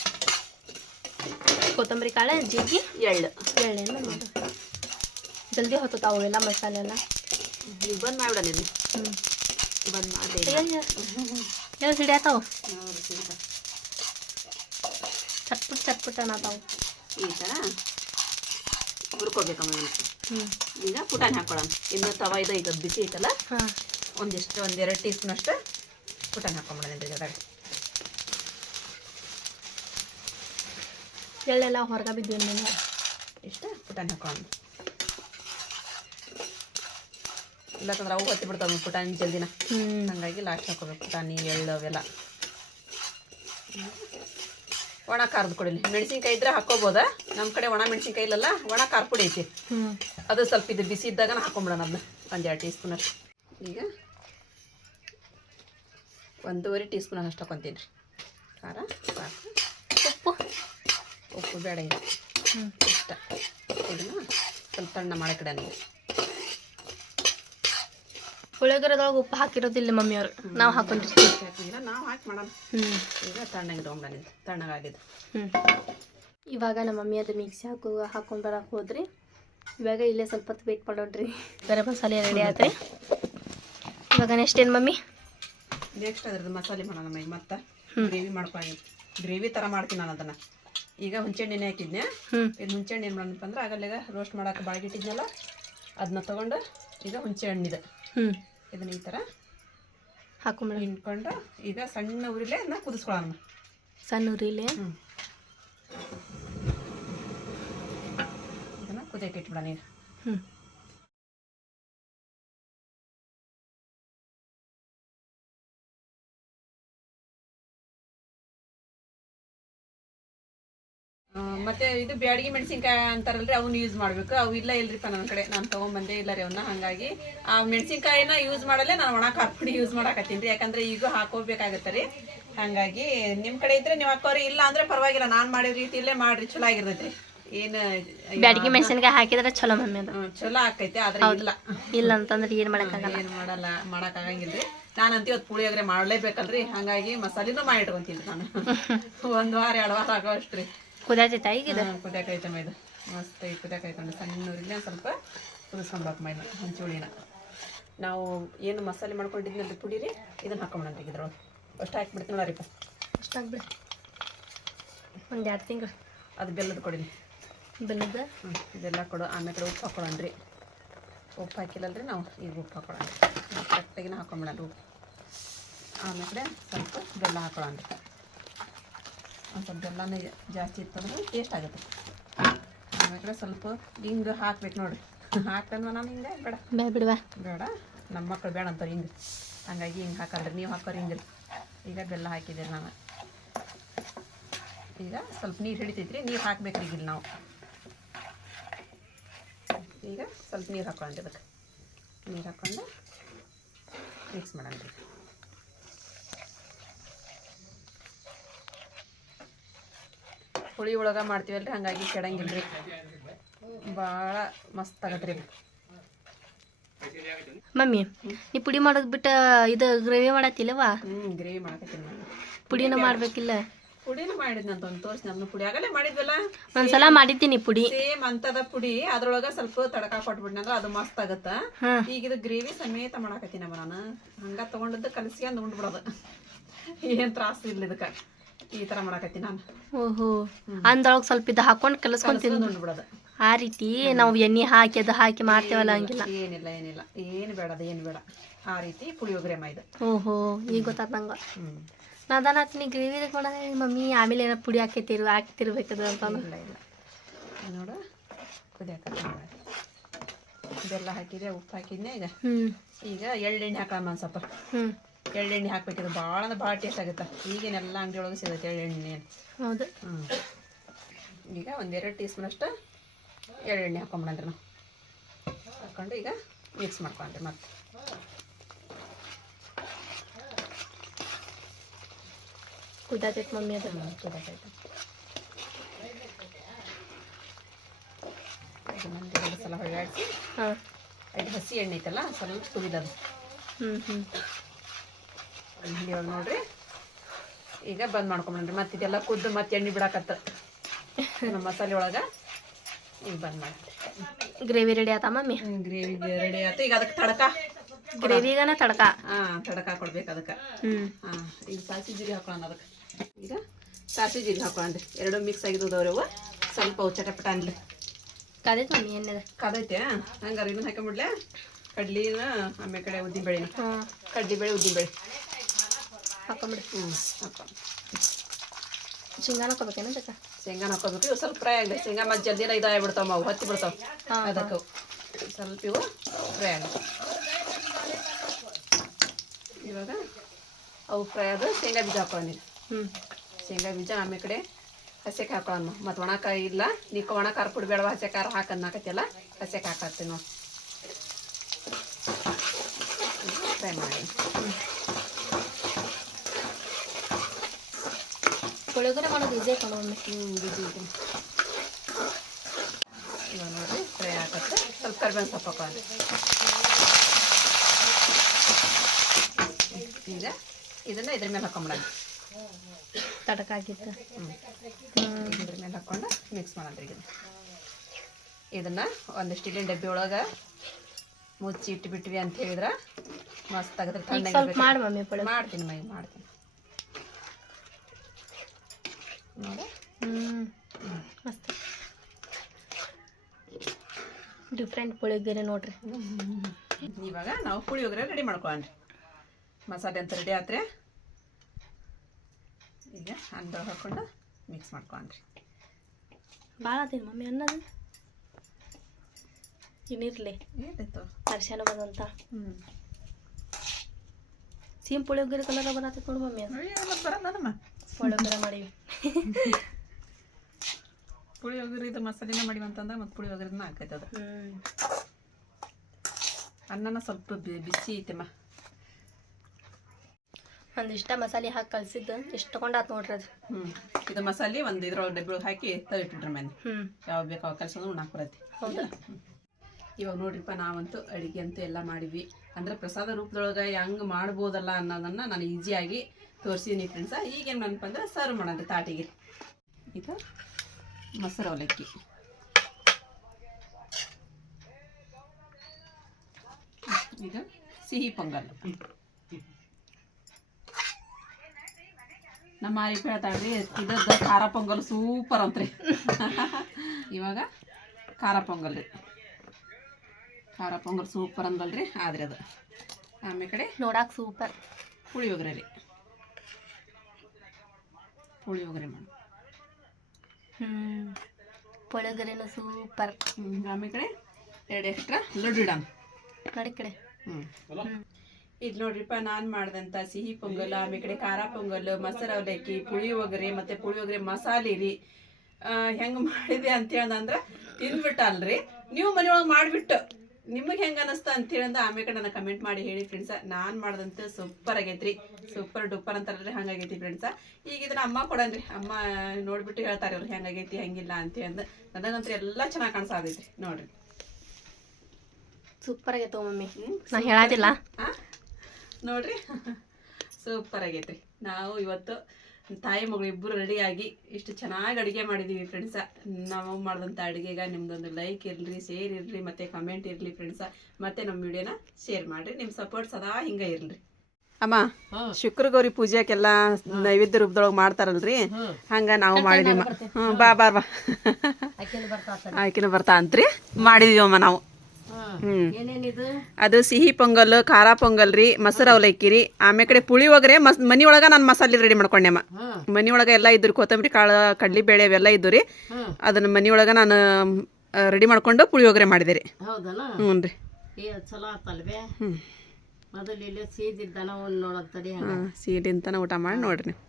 ಕೊತ್ತಂಬರಿ ಕಾಳು ಜೀರಿಗೆ ಎಳ್ಳು. ಎಳ್ಳೆಲ್ಲ ಜಲ್ದಿ ಹೊತ್ತಾವು ಎಲ್ಲ ಮಸಾಲೆ ಎಲ್ಲ. ಈಗ ಬಂದ್ ಮಾಡಿಬಿಡೋಣ ಇಲ್ಲಿ ಬಂದ್ ಮಾಡಿ ಎಲ್ಲ ಸಿಡಿಯತ್ತಾವು ಚಟ್ಪುಟ್ ಚಟ್ಪುಟ್ ಅನ್ನತ್ತಾವು. ಈ ಥರ ಹುರ್ಕೋಬೇಕಮ್ಮ ಈಗ ಪುಟಾಣಿ ಹಾಕೊಳ್ಳೋಣ. ಇನ್ನು ತವ ಇದು ಈಗ ಬಿಸಿ ಐತಲ್ಲ? ಒಂದಿಷ್ಟು ಒಂದೆರಡು ಟೀ ಸ್ಪೂನ್ ಅಷ್ಟು ಪುಟಾಣಿ ಹಾಕೊಂಬಿಡೋಣ ಇದ್ರ ಜೊತೆಗೆ. ಎಳ್ಳೆಲ್ಲ ಹೊರಗೆ ನೀನು ಇಷ್ಟ ಪುಟಾಣಿ ಹಾಕೊಳ್ಳೋಣ. ಇಲ್ಲಕಂದ್ರೆ ಅವು ಹತ್ತಿ ಬಿಡ್ತಾವೆ ಪುಟಾಣಿ ಜಲ್ದಿನ. ಹಾಗಾಗಿ ಲಾಸ್ಟ್ ಹಾಕೋಬೇಕು. ಪುಟಾಣಿ ಎಳ್ಳು ಅವೆಲ್ಲ. ಒಣ ಖಾರದ ಪುಡಿ. ಮೆಣಸಿನ್ಕಾಯಿ ಇದ್ರೆ ಹಾಕೋಬೋದಾ? ನಮ್ಮ ಕಡೆ ಒಣ ಮೆಣಸಿನ್ಕಾಯಿ ಇಲ್ಲಲ್ಲ ಒಣ ಖಾರ ಪುಡಿ ಐತಿ. ಅದು ಸ್ವಲ್ಪ ಇದು ಬಿಸಿ ಇದ್ದಾಗ ಹಾಕೊಂಬಿಡೋಣ ಅದನ್ನ ಒಂದು ಎರಡು ಟೀ ಸ್ಪೂನ್ ಅಷ್ಟು. ಈಗ ಒಂದೂವರೆ ಟೀ ಸ್ಪೂನ್ ಅಷ್ಟು ಹಾಕೊತೀನಿ ರೀ. ಖಾರ ಸಾಕು ಉಪ್ಪು. ಉಪ್ಪು ಬೇಡ ಇಲ್ಲ ಇಷ್ಟ. ಇದನ್ನು ಸ್ವಲ್ಪ ತಣ್ಣ ಮಾಡಿ ಕಡೆ ನೀವು ಪುಳಿಯೋಗರೆದೊಳಗೆ ಉಪ್ಪು ಹಾಕಿರೋದಿಲ್ಲ ಮಮ್ಮಿಯವರು. ನಾವು ಹಾಕೊಂಡಿರ್ತೀವಿ. ನಾವು ಹಾಕಿ ಮಾಡೋಣ. ಹ್ಞೂ ಈಗ ತಣ್ಣಗೆ ತೊಗೊಂಬಂದು ತಣ್ಣಗಾಗಿದೆ. ಹ್ಞೂ ಇವಾಗ ನಮ್ಮ ಮಮ್ಮಿ ಅದು ಮಿಕ್ಸಿ ಹಾಕು ಹಾಕೊಂಡು ಬರಕ್ಕೆ ಹೋದ್ರಿ. ಇವಾಗ ಇಲ್ಲೇ ಸ್ವಲ್ಪ ಹೊತ್ತು ವೇಟ್ ಮಾಡೋಣ್ರಿ. ಬೇರೆ ಮಸಾಲೆ ರೆಡಿ ಆಯ್ತು ಇವಾಗ ನೆಕ್ಸ್ಟ್ ಏನು ಮಮ್ಮಿ? ನೆಕ್ಸ್ಟ್ ಅದ್ರದ್ದು ಮಸಾಲೆ ಮಾಡೋಣ ಮೈ ಮತ್ತೆ ಗ್ರೇವಿ ಮಾಡ್ಕೊಂಡು ಗ್ರೇವಿ ಥರ ಮಾಡ್ತೀನಿ ನಾನು ಅದನ್ನು. ಈಗ ಹುಂಚೆಣ್ಣೆನೆ ಹಾಕಿದ್ನೆ. ಇದು ಹುಂಚೆಣ್ಣೆ ಏನು ಮಾಡಪ್ಪ ಅಂದ್ರೆ ಆಗಲ್ಲ ರೋಸ್ಟ್ ಮಾಡೋಕೆ ಬಾಳ್ಗಿಟ್ಟಿದ್ನಲ್ಲ ಅದನ್ನ ತೊಗೊಂಡು ಈಗ ಹುಂಚೆ ಹಣ್ಣಿದೆ ಹ್ಞೂ ಇದನ್ನ ಈ ಥರ ಹಾಕೊಂಬಿಡ. ಹಿಂಡ್ಕೊಂಡು ಈಗ ಸಣ್ಣ ಉರಿಲೆ ಅದನ್ನ ಕುದಿಸ್ಕೊಳ್ಳೋಣ ಸಣ್ಣ ಉರಿಲೆ. ಹ್ಞೂ ಇದನ್ನು ಕುದಿಯಕ್ಕೆ ಇಟ್ಬಿಡ ನೀರು ಹ್ಞೂ ಮತ್ತೆ ಇದು ಬ್ಯಾಡಗಿ ಮೆಣಸಿನ್ಕಾಯಿ ಅಂತಾರಲ್ರಿ ಅವನ್ನ ಯೂಸ್ ಮಾಡ್ಬೇಕು. ಅವು ಇಲ್ಲ ಇಲ್ರಿಪ್ಪ ನನ್ನ ಕಡೆ. ನಾನು ತೊಗೊಂಬಂದೇ ಇಲ್ಲ ರೀ ಅವನ್ನ ಹಾಗಾಗಿ. ಆ ಮೆಣಸಿನ್ಕಾಯಿನ ಯೂಸ್ ಮಾಡಲ್ಲೇ ನಾನು ಒಣ ಖಾರ ಯೂಸ್ ಮಾಡಕತ್ತೀನಿ ರೀ. ಯಾಕಂದ್ರೆ ಈಗ ಹಾಕೋಬೇಕಾಗತ್ತೆ ರೀ. ಹಾಗಾಗಿ ನಿಮ್ಮ ಕಡೆ ಇದ್ರೆ ನೀವು ಹಾಕೋರಿ ಇಲ್ಲ ಅಂದ್ರೆ ಪರವಾಗಿಲ್ಲ. ನಾನು ಮಾಡಿದ ರೀತಿಯಲ್ಲೇ ಮಾಡ್ರಿ ಚಲೋ ಆಗಿರ್ತೈತಿ. ಏನು ಬ್ಯಾಡಗಿ ಮೆಣಸಿನ್ಕಾಯಿ ಹಾಕಿದ್ರೆ ಚಲೋ ಮಮ್ಮಿ ಅದು. ಚಲೋ ಆಕೈತೆ ಆದ್ರೆ ಇಲ್ಲ. ಇಲ್ಲ ಅಂತಂದ್ರೆ ಏನು ಮಾಡಕ್ಕಾಗಲ್ಲ. ಏನು ಮಾಡಲ್ಲ ಮಾಡಕ್ ಆಗಂಗಿಲ್ರಿ ನಾನಂತ ಇವತ್ತು ಪುಳಿಯೋಗರೆ ಮಾಡಲೇಬೇಕಲ್ರಿ. ಹಾಗಾಗಿ ಮಸಾಲಿನೂ ಮಾಡಿಟ್ಕೊಂತೀನಿ ನಾನು. ಒಂದ್ ವಾರ ಎರಡು ವಾರ ಆಗೋ ಕುದಿಯತೈತಾ ಈಗ ಇದು ಕುದಿಯಾಕೈತಮ್ಮ ಇದು. ಮಸ್ತ್ ಐತಿ ಕುದಿಯಾಕೈತಂಡು ಸಣ್ಣ ಊರಿಲ್ಲ ಸ್ವಲ್ಪ ಕುದಿಸ್ಕೊಂಡ್ಬೇಕು ಮೈದ ಹಂಚುಳಿನ ನಾವು ಏನು ಮಸಾಲೆ ಮಾಡ್ಕೊಂಡಿದ್ನಲ್ರಿ ಪುಡಿ ರೀ ಇದನ್ನ ಹಾಕೊಂಬಿಡನ್ರಿ ಇದ್ರೊಳಗೆ ಅಷ್ಟು ಹಾಕ್ಬಿಡ್ತೀನಿ ನೋಡ್ರಿಪ್ಪ ಹಾಕ್ಬಿಡಿ. ಒಂದು ಎರಡು ತಿಂಗಳು. ಅದು ಬೆಲ್ಲದ ಕೊಡಿಲಿ ಬೆಲ್ಲದ? ಹ್ಞೂ ಇದೆಲ್ಲ ಕೊಡು. ಆಮೇಲೆ ಉಪ್ಪು ಹಾಕೊಳ್ಳೋಣ್ರಿ. ಉಪ್ಪು ಹಾಕಿಲ್ಲಲ್ರಿ ನಾವು ಈಗ ಉಪ್ಪು ಹಾಕೊಳ್ಳೋಣ. ಕರೆಕ್ಟಾಗಿನ ಹಾಕೊಂಬಿಡೋಣ ಉಪ್ಪು. ಆಮೇಲೆ ಸ್ವಲ್ಪ ಬೆಲ್ಲ ಹಾಕೊಳ್ಳೋಣ್ರಿ ಒಂದು ಸ್ವಲ್ಪ ಬೆಲ್ಲನೇ ಜಾಸ್ತಿ ಇತ್ತಂದ್ರೆ ಟೇಸ್ಟ್ ಆಗುತ್ತೆ. ಆಮೇಲೆ ಸ್ವಲ್ಪ ಹಿಂಗೆ ಹಾಕ್ಬೇಕು ನೋಡ್ರಿ. ಹಾಕ್ತಂದ್ವ ನಾನು ಹಿಂಗೆ? ಬೇಡ. ಬೇ ಬಿಡುವ? ಬೇಡ. ನಮ್ಮ ಮಕ್ಕಳು ಬೇಡ ಅಂತಾರೆ ಹಿಂಗೆ. ಹಂಗಾಗಿ ಹಿಂಗೆ ಹಾಕಲ್ರಿ. ನೀವು ಹಾಕೋರಿ ಹಿಂಗೆ. ಈಗ ಬೆಲ್ಲ ಹಾಕಿದ್ದೀರಿ ನಾನು. ಈಗ ಸ್ವಲ್ಪ ನೀರು ಹಿಡಿತೈತ್ರಿ ನೀರು ಹಾಕ್ಬೇಕ್ರಿ ಈಗ ನಾವು. ಈಗ ಸ್ವಲ್ಪ ನೀರು ಹಾಕೊಳ್ಳೋಣ ಇದಕ್ಕೆ. ನೀರು ಹಾಕೊಂಡು ಮಿಕ್ಸ್ ಮಾಡೋಣ. ಹುಳಿ ಒಳಗೆ ಮಾಡ್ತೀವಲ್ರಿ ಹಂಗಾಗಿ ಕೆಡಂಗಿಲ್ರಿ. ರೀ ಭಾಳ ಮಸ್ತ್ ಆಗತ್ತೆ ರೀ ಮಮ್ಮಿ ನೀ ಪುಡಿ ಮಾಡೋದು ಬಿಟ್ಟು ಇದು ಗ್ರೇವಿ ಮಾಡತ್ತಿಲ್ಲವಾ ಹ್ಞೂ ಗ್ರೇವಿ ಮಾಡಕತ್ತೀನಿ ನಾನು ಪುಡಿನ ಮಾಡ್ಬೇಕಿಲ್ಲ? ಪುಡಿನೂ ಮಾಡಿದ್ನಂತ ಒಂದು ತೋರಿಸಿ ನಮ್ಮ ಪುಡಿ. ಆಗಲೇ ಮಾಡಿದ್ವಲ್ಲ? ಒಂದ್ಸಲ ಮಾಡಿದ್ದೀನಿ ಪುಡಿ. ಸೇಮ್ ಅಂತದ ಪುಡಿ. ಅದ್ರೊಳಗ ಸ್ವಲ್ಪ ತಡಕ ಕೊಟ್ಬಿಡ್ನಿ ಅದು ಮಸ್ತ್ ಆಗತ್ತ. ಈಗ ಇದು ಗ್ರೇವಿ ಸಮೇತ ಮಾಡಾಕತ್ತೀನಮ್ಮ ನಾನು. ಹಂಗ ತಗೊಂಡದ್ದು ಕಲಸ್ಕೊಂಡು ಉಂಡ್ಬಿಡೋದು. ಏನ್ ತ್ರಾಸ ಇಲ್ಲ ಇದಕ್ಕ. ಈ ತರ ಮಾಡಾಕತ್ತೀನಿ ನಾನು. ಓಹೋ ಅಂದೊಳಗೆ ಸ್ವಲ್ಪ ಇದು ಹಾಕೊಂಡು ಕಲಸ್ಕೊಂಡು ತಿಂದು ಆ ರೀತಿ ನಾವು ಎಣ್ಣೆ ಹಾಕಿ ಅದು ಹಾಕಿ ಮಾಡ್ತೇವಲ್ಲ ಹಂಗಿಲ್ಲ. ಏನಿಲ್ಲ ಏನಿಲ್ಲ. ಏನು ಬೇಡ ಅದು ಏನು ಬೇಡ. ಆ ರೀತಿ ಪುಳಿಯೋಗರೆ ಮೈದ. ಓಹೋ ಈಗ ಗೊತ್ತಾತ್ ನಂಗೆ. ಹ್ಮ್. ನಾ ಗ್ರೇವಿ ಮಾಡೋಣ ಮಮ್ಮಿ ಆಮೇಲೆ ಏನೋ ಪುಡಿ ಹಾಕೈತಿರು ಹಾಕ್ತಿರ್ಬೇಕದು ಅಂತ ಇಲ್ಲ ಇಲ್ಲ. ನೋಡು ಕುದಿಯಾಕ ಬೆಲ್ಲ ಹಾಕಿದೆ ಉಪ್ಪು ಹಾಕಿದ್ನೆ ಈಗ. ಈಗ ಎಳ್ಳೆಣ್ಣೆ ಹಾಕ ಒಂದು ಸ್ವಲ್ಪ ಹ್ಮ್. ಎಳ್ಳೆಣ್ಣೆ ಹಾಕ್ಬೇಕಿದು ಭಾಳ ಅಂದ್ರೆ ಭಾಳ ಟೇಸ್ಟ್ ಆಗುತ್ತೆ. ಎಲ್ಲ ಅಂಗಡಿ ಒಳಗೆ ಸಿಗುತ್ತೆ ಎಳ್ಳೆಣ್ಣೆ ಹೌದು. ಹ್ಞೂ ಈಗ ಒಂದೆರಡು ಟೀ ಸ್ಪೂನ್ ಅಷ್ಟು ಎಳ್ಳೆಣ್ಣೆ ಹಾಕೊಂಬಿಡಂದ್ರೆ ನಾವು. ಹಾಕ್ಕೊಂಡು ಈಗ ಮಿಕ್ಸ್ ಮಾಡ್ಕೊಂಡ್ರಿ ಮತ್ತೆ. ಕುದಾತೈತೆ ಮಮ್ಮಿ ಅದು. ಕುದಾತೈತೆ. ಸಲ ಹೊಳ್ಳಾಡಿಸಿ. ಹಾಂ. ಹಸಿ ಎಣ್ಣೆ ಐತಲ್ಲ ಸ್ವಲ್ಪ ಕುದಿದದು ಹ್ಮ್. ಇವಾಗ ನೋಡ್ರಿ. ಈಗ ಬಂದ್ ಮಾಡ್ಕೊಂಬಿಡ್ರಿ ಮತ್ತೆ ಇದೆಲ್ಲ ಕುದ್ದು ಮತ್ತೆ ಎಣ್ಣೆ ಬಿಡಾಕತ್ತ. ನಮ್ಮ ಮಸಾಲೆ ಒಳಗೆ ಈಗ ಬಂದ್ ಮಾಡಿ ಗ್ರೇವಿ ರೆಡಿ ಆತ ಮಮ್ಮಿ? ಗ್ರೇವಿ ರೆಡಿ ಆತ. ಈಗ ಅದಕ್ಕೆ ತಡಕ ಗ್ರೇವಿಗನ ತಡಕ? ಹಾ ತಡಕ ಕೊಡ್ಬೇಕು ಅದಕ್ಕೆ. ಹಾ ಈಗ ಸಾಸಿ ಜೀರಿಗೆ ಹಾಕೊಳ್ಳೋಣ ಅದಕ್ಕೆ. ಈಗ ಸಾಸಿ ಜೀರಿಗೆ ಹಾಕೊಳ್ಳೋಣ್ರಿ ಎರಡು ಮಿಕ್ಸ್ ಆಗಿದ್ದವ್ರವ ಸ್ವಲ್ಪ ಚಟಪಟ ಅನ್ಲಿ. ಕದೈತೆ ಮಮ್ಮಿ ಎಣ್ಣೆ ಕದೈತೆ. ಹಂಗಾರೆ ಇದನ್ನ ಹಾಕೊಂಬಿಡ್ಲೆ ಕಡ್ಲಿನ ಆಮೇಲೆ ಕಡೆ ಉದ್ದಿನ ಬೇಳೆ ಕಡ್ಲಿ ಬೇಳೆ ಉದ್ದಿನ ಬೇಳೆ. ಹಾಕೊಂಬಿಡಿ. ಹ್ಞೂ ಹಾಕೊ ಶೇಂಗಾನ ಹಾಕೋಬೇಕೇನ ಅದಕ್ಕೆ ಶೇಂಗಾನ ಹಾಕೋಬೇಕು ಇವು ಸ್ವಲ್ಪ ಫ್ರೈ ಆಗಲಿ. ಶೇಂಗಾ ಮತ್ತೆ ಜಲ್ದಿನ ಇದಾಗ್ಬಿಡ್ತಾವ ಅವು ಹತ್ತಿ ಬಿಡ್ತಾವ. ಹಾ, ಅದಕ್ಕೆ. ಸ್ವಲ್ಪ ಇವು ಫ್ರೈ ಆಗಲಿ. ಇವಾಗ ಅವು ಫ್ರೈ ಆದ ಶೇಂಗಾ ಬೀಜ ಹಾಕೊಳ್ಳಿ ಹ್ಞೂ ಶೇಂಗಾ ಬೀಜ ಆಮೇಲೆ ಕಡೆ ಹಸೆಕಾಯಿ ಹಾಕೊಳ್ಳೋಣ ಮತ್ತು ಒಣಕಾಯಿ ಇಲ್ಲ. ನೀ ಒಣ ಖಾರ ಪುಡಿ ಬೇಡವ? ಹಸೆ ಖಾರ ಹಾಕನ್ನಾಕತ್ತಿಲ್ಲ ಹಸೆಕಾಯಿ ಹಾಕತ್ತೀನಿ ನೋಡಿ. ಫ್ರೈ ಮಾಡಿ. ಪುಳಿಯೋಗರೆ ಮಾಡೋದು ಇದೇ ಹ್ಞೂ ನೋಡಿರಿ ಇದೆ ಇವಾಗ ನೋಡ್ರಿ ಫ್ರೈ ಹಾಕತ್ತೆ ಸ್ವಲ್ಪ ಕರ್ಬೇವು ಸೊಪ್ಪು ಹಾಕೊಳ್ಳಿ. ಈಗ ಇದನ್ನ ಇದ್ರ ಮೇಲೆ ಹಾಕೊಂಬಿಡೋಣ. ತಡಕ ಆಗಿತ್ತು ಹ್ಞೂ ಹ್ಞೂ ಇದ್ರ ಮೇಲೆ ಹಾಕೊಂಡು ಮಿಕ್ಸ್ ಮಾಡೋದ್ರಿ ಇದನ್ನ ಇದನ್ನ ಒಂದು ಸ್ಟೀಲಿನ ಡಬ್ಬಿ ಒಳಗೆ ಮುಚ್ಚಿ ಇಟ್ಬಿಟ್ವಿ ಅಂತ ಹೇಳಿದ್ರೆ ಮಸ್ತ್ ತೆಗೆದ್ರೆ ತಣ್ಣಗೆ ಮಾಡಿ ಮಮ್ಮಿ ಪುಳಿ ಮಾಡ್ತೀನಿ ಮೈ ಮಾಡ್ತೀನಿ. ನೋಡಿ. ಹ್ಞೂ ಮಸ್ತ್ ಡಿಫ್ರೆಂಟ್ ಪುಳಿಯೋಗರೆ ನೋಡ್ರಿ. ಇವಾಗ ನಾವು ಪುಳಿಯೋಗರೆ ರೆಡಿ ಮಾಡ್ಕೊಳ್ಳೋಣ ಮಸಾಲೆ ಅಂತ ರೆಡಿ ಆದ್ರೆ ಈಗ ಅನ್ನದೊಳಗೆ ಹಾಕೊಂಡು ಮಿಕ್ಸ್ ಮಾಡ್ಕೊಂಡ್ರಿ ಭಾಳ ಅದೇನು ಮಮ್ಮಿ ಅನ್ನೋದು ಇನ್ನಿರ್ಲಿ ಏನಾಯ್ತು ಅರ್ಶನ ಬಂದಂತ ಹ್ಞೂ ಸೇಮ್ ಪುಳಿಯೋಗರೆ ಕಲರ್ ಬರತ್ತೆ ನೋಡು ಮಮ್ಮಿ ಅದು ಬರಲ್ಲ ನಮ್ಮ. ಪುಳಿಯೋಗರೆ ಮಾಡಿ ಪುಳಿಯೋಗರೆ ಇದು ಮಸಾಲೆನ ಮಾಡಿವಿ ಅಂತಂದ್ರೆ ಮತ್ತು ಪುಳಿಯೋಗರೆನ ಹಾಕೈತೆ ಅದು. ಅನ್ನನ ಸ್ವಲ್ಪ ಬಿಸಿ ಐತೆಮ್ಮ ಒಂದಿಷ್ಟ ಮಸಾಲೆ ಹಾಕಿ ಕಲ್ಸಿದ್ದು ಎಷ್ಟು ತಗೊಂಡಾತ್ ನೋಡ್ರಿ ಅದು. ಹ್ಞೂ ಇದು ಮಸಾಲೆ ಒಂದು ಇದ್ರೊಳಗೆ ಡಬ್ಬಿ ಹಾಕಿ ತಳಿಟ್ಬಿಟ್ರೆ ಮೇಲೆ ಹ್ಞೂ ಯಾವ ಬೇಕು ಅವಾಗ ಕೆಲಸ ಉಣ್ಣಾಕ್ ಬರತ್ತೆ. ಹೌದಾ? ಇವಾಗ ನೋಡ್ರಿಪ್ಪ, ನಾವಂತೂ ಅಡುಗೆ ಅಂತೂ ಎಲ್ಲ ಮಾಡಿವಿ ಅಂದ್ರೆ ಪ್ರಸಾದ ರೂಪದೊಳಗೆ ಹೆಂಗೆ ಮಾಡ್ಬೋದಲ್ಲ ಅನ್ನೋದನ್ನ ನಾನು ಈಸಿಯಾಗಿ ತೋರಿಸಿನಿ ಫ್ರೆಂಡ್ಸ ಈಗೇನು ನೆನಪು ಅಂದ್ರೆ ಸರ್ವ್ ಮಾಡೋಣ ತಾಟಿಗೆ. ಇದು ಮೊಸರು ಅವಲಕ್ಕಿ. ಇದು ಸಿಹಿ ಪೊಂಗಲ್. ನಮ್ಮ ಮಾರಿ ಹೇಳ್ತಾಳ್ರಿ ಇದದ್ದು ಖಾರ ಪೊಂಗಲ್ ಸೂಪರ್ ಅಂತ್ರಿ. ಇವಾಗ ಖಾರ ಪೊಂಗಲ್ ರೀ. ಖಾರ ಪೊಂಗಲ್ ಸೂಪರ್ ಅಂದಲ್ರಿ? ಆದ್ರೆ ಅದು. ಆಮೇಲೆ ಕಡೆ ನೋಡಾಕ್ ಸೂಪರ್. ಪುಳಿಯೋಗರೆ ರೀ. ಪುಳಿಯೋಗರೆ ಮಾಡಿ. ಹ್ಞೂ ಪುಳಿಯೋಗರೆನೂ ಸೂಪರ್. ಆಮೇಲೆ ಕಡೆ ಎರಡು ಎಕ್ಸ್ಟ್ರಾ ಲಡ್ಡು ಇಡಮ್. ಕಡೆ. ಕಡೆ ಹ್ಞೂ ಇದು ನೋಡ್ರಿಪ್ಪ ನಾನು ಮಾಡಿದಂಥ ಸಿಹಿ ಪೊಂಗಲ್ ಆಮೇಲೆ ಕಡೆ ಖಾರ ಪೊಂಗಲ್ ಮೊಸರು ಅವಲಕ್ಕಿ ಪುಳಿಯೋಗರೆ ಮತ್ತು ಪುಳಿಯೋಗರೆ ಮಸಾಲೆ ರೀ. ಹೆಂಗೆ ಮಾಡಿದೆ ಅಂತೇಳಿ ಅಂದ್ರೆ ತಿಂದ್ಬಿಟ್ಟಲ್ರಿ ನೀವು ಮನೆಯೊಳಗೆ ಮಾಡಿಬಿಟ್ಟು ನಿಮಗೆ ಹೆಂಗ ಅನಿಸ್ತ ಅಂತ ಹೇಳಂದ ಆಮೇಲೆ ನನ್ನ ಕಮೆಂಟ್ ಮಾಡಿ ಹೇಳಿ ಫ್ರೆಂಡ್ಸ್ ನಾನ್ ಮಾಡ್ದಂತ ಸೂಪರ್ ಆಗೈತ್ರಿ. ಸೂಪರ್ ಡೂಪರ್ ಅಂತಾರಲ್ರಿ ಹಂಗಾಗೈತಿ ಫ್ರೆಂಡ್ಸ್ ಈಗ ಇದನ್ನ ಅಮ್ಮ ಕೊಡನ್ರಿ ಅಮ್ಮ ನೋಡ್ಬಿಟ್ಟು ಹೇಳ್ತಾರೆ ಅವ್ರು ಹೆಂಗಾಗೈತಿ ಹೆಂಗಿಲ್ಲ ಅಂತ ಅಂದ ನನಗಂತೂ ಎಲ್ಲಾ ಚೆನ್ನಾಗಿ ಕಾಣಿಸಾದೈತ್ರಿ ನೋಡ್ರಿ. ಸೂಪರ್ ಆಗೈತೋ ಮಮ್ಮಿ. ನಾ ಹೇಳಿಲ್ಲ ನೋಡ್ರಿ. ಸೂಪರ್ ಆಗೈತ್ರಿ. ನಾವು ಇವತ್ತು ತಾಯಿ ಮಗಳು ಇಬ್ಬರು ರೆಡಿಯಾಗಿ ಇಷ್ಟು ಚೆನ್ನಾಗಿ ಅಡುಗೆ ಮಾಡಿದ್ದೀವಿ ಫ್ರೆಂಡ್ಸ ನಾವು ಮಾಡಿದಂಥ ಅಡುಗೆಗ ನಿಮ್ಮದೊಂದು ಲೈಕ್ ಇರಲಿ ಶೇರ್ ಇರಲಿ ಮತ್ತು ಕಮೆಂಟ್ ಇರಲಿ ಫ್ರೆಂಡ್ಸ ಮತ್ತೆ ನಮ್ಮ ವಿಡಿಯೋನ ಶೇರ್ ಮಾಡಿರಿ. ನಿಮ್ಮ ಸಪೋರ್ಟ್ ಸದಾ ಹಿಂಗೆ ಇರಲಿ. ಅಮ್ಮ ಶುಕ್ರ ಗೌರಿ ಪೂಜೆಕ್ಕೆಲ್ಲ ನೈವೇದ್ಯ ರೂಪದೊಳಗೆ ಮಾಡ್ತಾರಲ್ರಿ? ಹಂಗ ನಾವು ಮಾಡಿದೀವಿ. ಬಾ ಬಾ ಬಾ. ಆಕಿನ ಬರ್ತಾ ಅಂತ್ರಿ ಮಾಡಿದೀವಮ್ಮ ನಾವು. ಹ್ಮ್. ಅದು ಸಿಹಿ ಪೊಂಗಲ್ ಖಾರ ಪೊಂಗಲ್ ರೀ ಮೊಸರು ಅವಲಕ್ಕಿ ರೀ. ಆಮೇಲೆ ಕಡೆ ಪುಳಿ ಒಗ್ರೆ ಮಸ್ ಮನಿ ಒಳಗ ನಾನು ಮಸಾಲೆ ರೆಡಿ ಮಾಡ್ಕೊಂಡೆಮ್ಮ ಮನಿ ಒಳಗ ಎಲ್ಲ ಇದ್ರಿ ಕೊತ್ತಂಬರಿ ಕಾಳು ಕಡ್ಲಿ ಬೇಳೆ ಅವೆಲ್ಲ ಇದ್ದು ರೀ. ಅದನ್ನ ಮನಿ ಒಳಗ ನಾನು ರೆಡಿ ಮಾಡ್ಕೊಂಡು ಪುಳಿ ಒಗ್ರೆ ಮಾಡಿದೆ ರೀ. ಹ್ಞೂ ರೀ. ಚಲೋ ಆತಲ್ವೇ? ಹ್ಮ್ ಮೊದಲು ಇಲ್ಲಿ ಸೀದಿದ್ದನ ಒಂದು ನೋಡೋದ್ ತಡಿ ಹಾಂ ಸೀಲಿಂತನ ಊಟ ಮಾಡಿ ನೋಡ್ರಿ ನೀವು.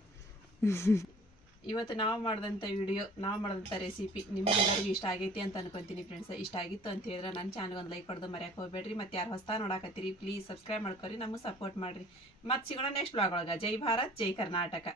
ಇವತ್ತು ನಾವು ಮಾಡಿದಂಥ ವಿಡಿಯೋ ನಾವು ಮಾಡಿದಂಥ ರೆಸಿಪಿ ನಿಮಗೆಲ್ಲರಿಗೂ ಇಷ್ಟ ಆಗೈತಿ ಅಂತ ಅನ್ಕೊಂತೀನಿ ಫ್ರೆಂಡ್ಸ್ ಇಷ್ಟ ಆಗಿತ್ತು ಅಂತ ಹೇಳಿದ್ರೆ ನನ್ನ ಚಾನಲ್ ಒಂದು ಲೈಕ್ ಕೊಡೋದು ಮರ್ಯಾಕೆ ಹೋಗ್ಬೇಡ್ರಿ. ಮತ್ತು ಯಾರು ಹೊಸ ನೋಡಾಕತ್ತೀರಿ ಪ್ಲೀಸ್ ಸಬ್ಸ್ಕ್ರೈಬ್ ಮಾಡ್ಕೊರಿ, ನಮಗೆ ಸಪೋರ್ಟ್ ಮಾಡ್ರಿ. ಮತ್ತೆ ಸಿಗೋಣ ನೆಕ್ಸ್ಟ್ ಬ್ಲಾಗ್ ಒಳಗೆ. ಜೈ ಭಾರತ್, ಜೈ ಕರ್ನಾಟಕ.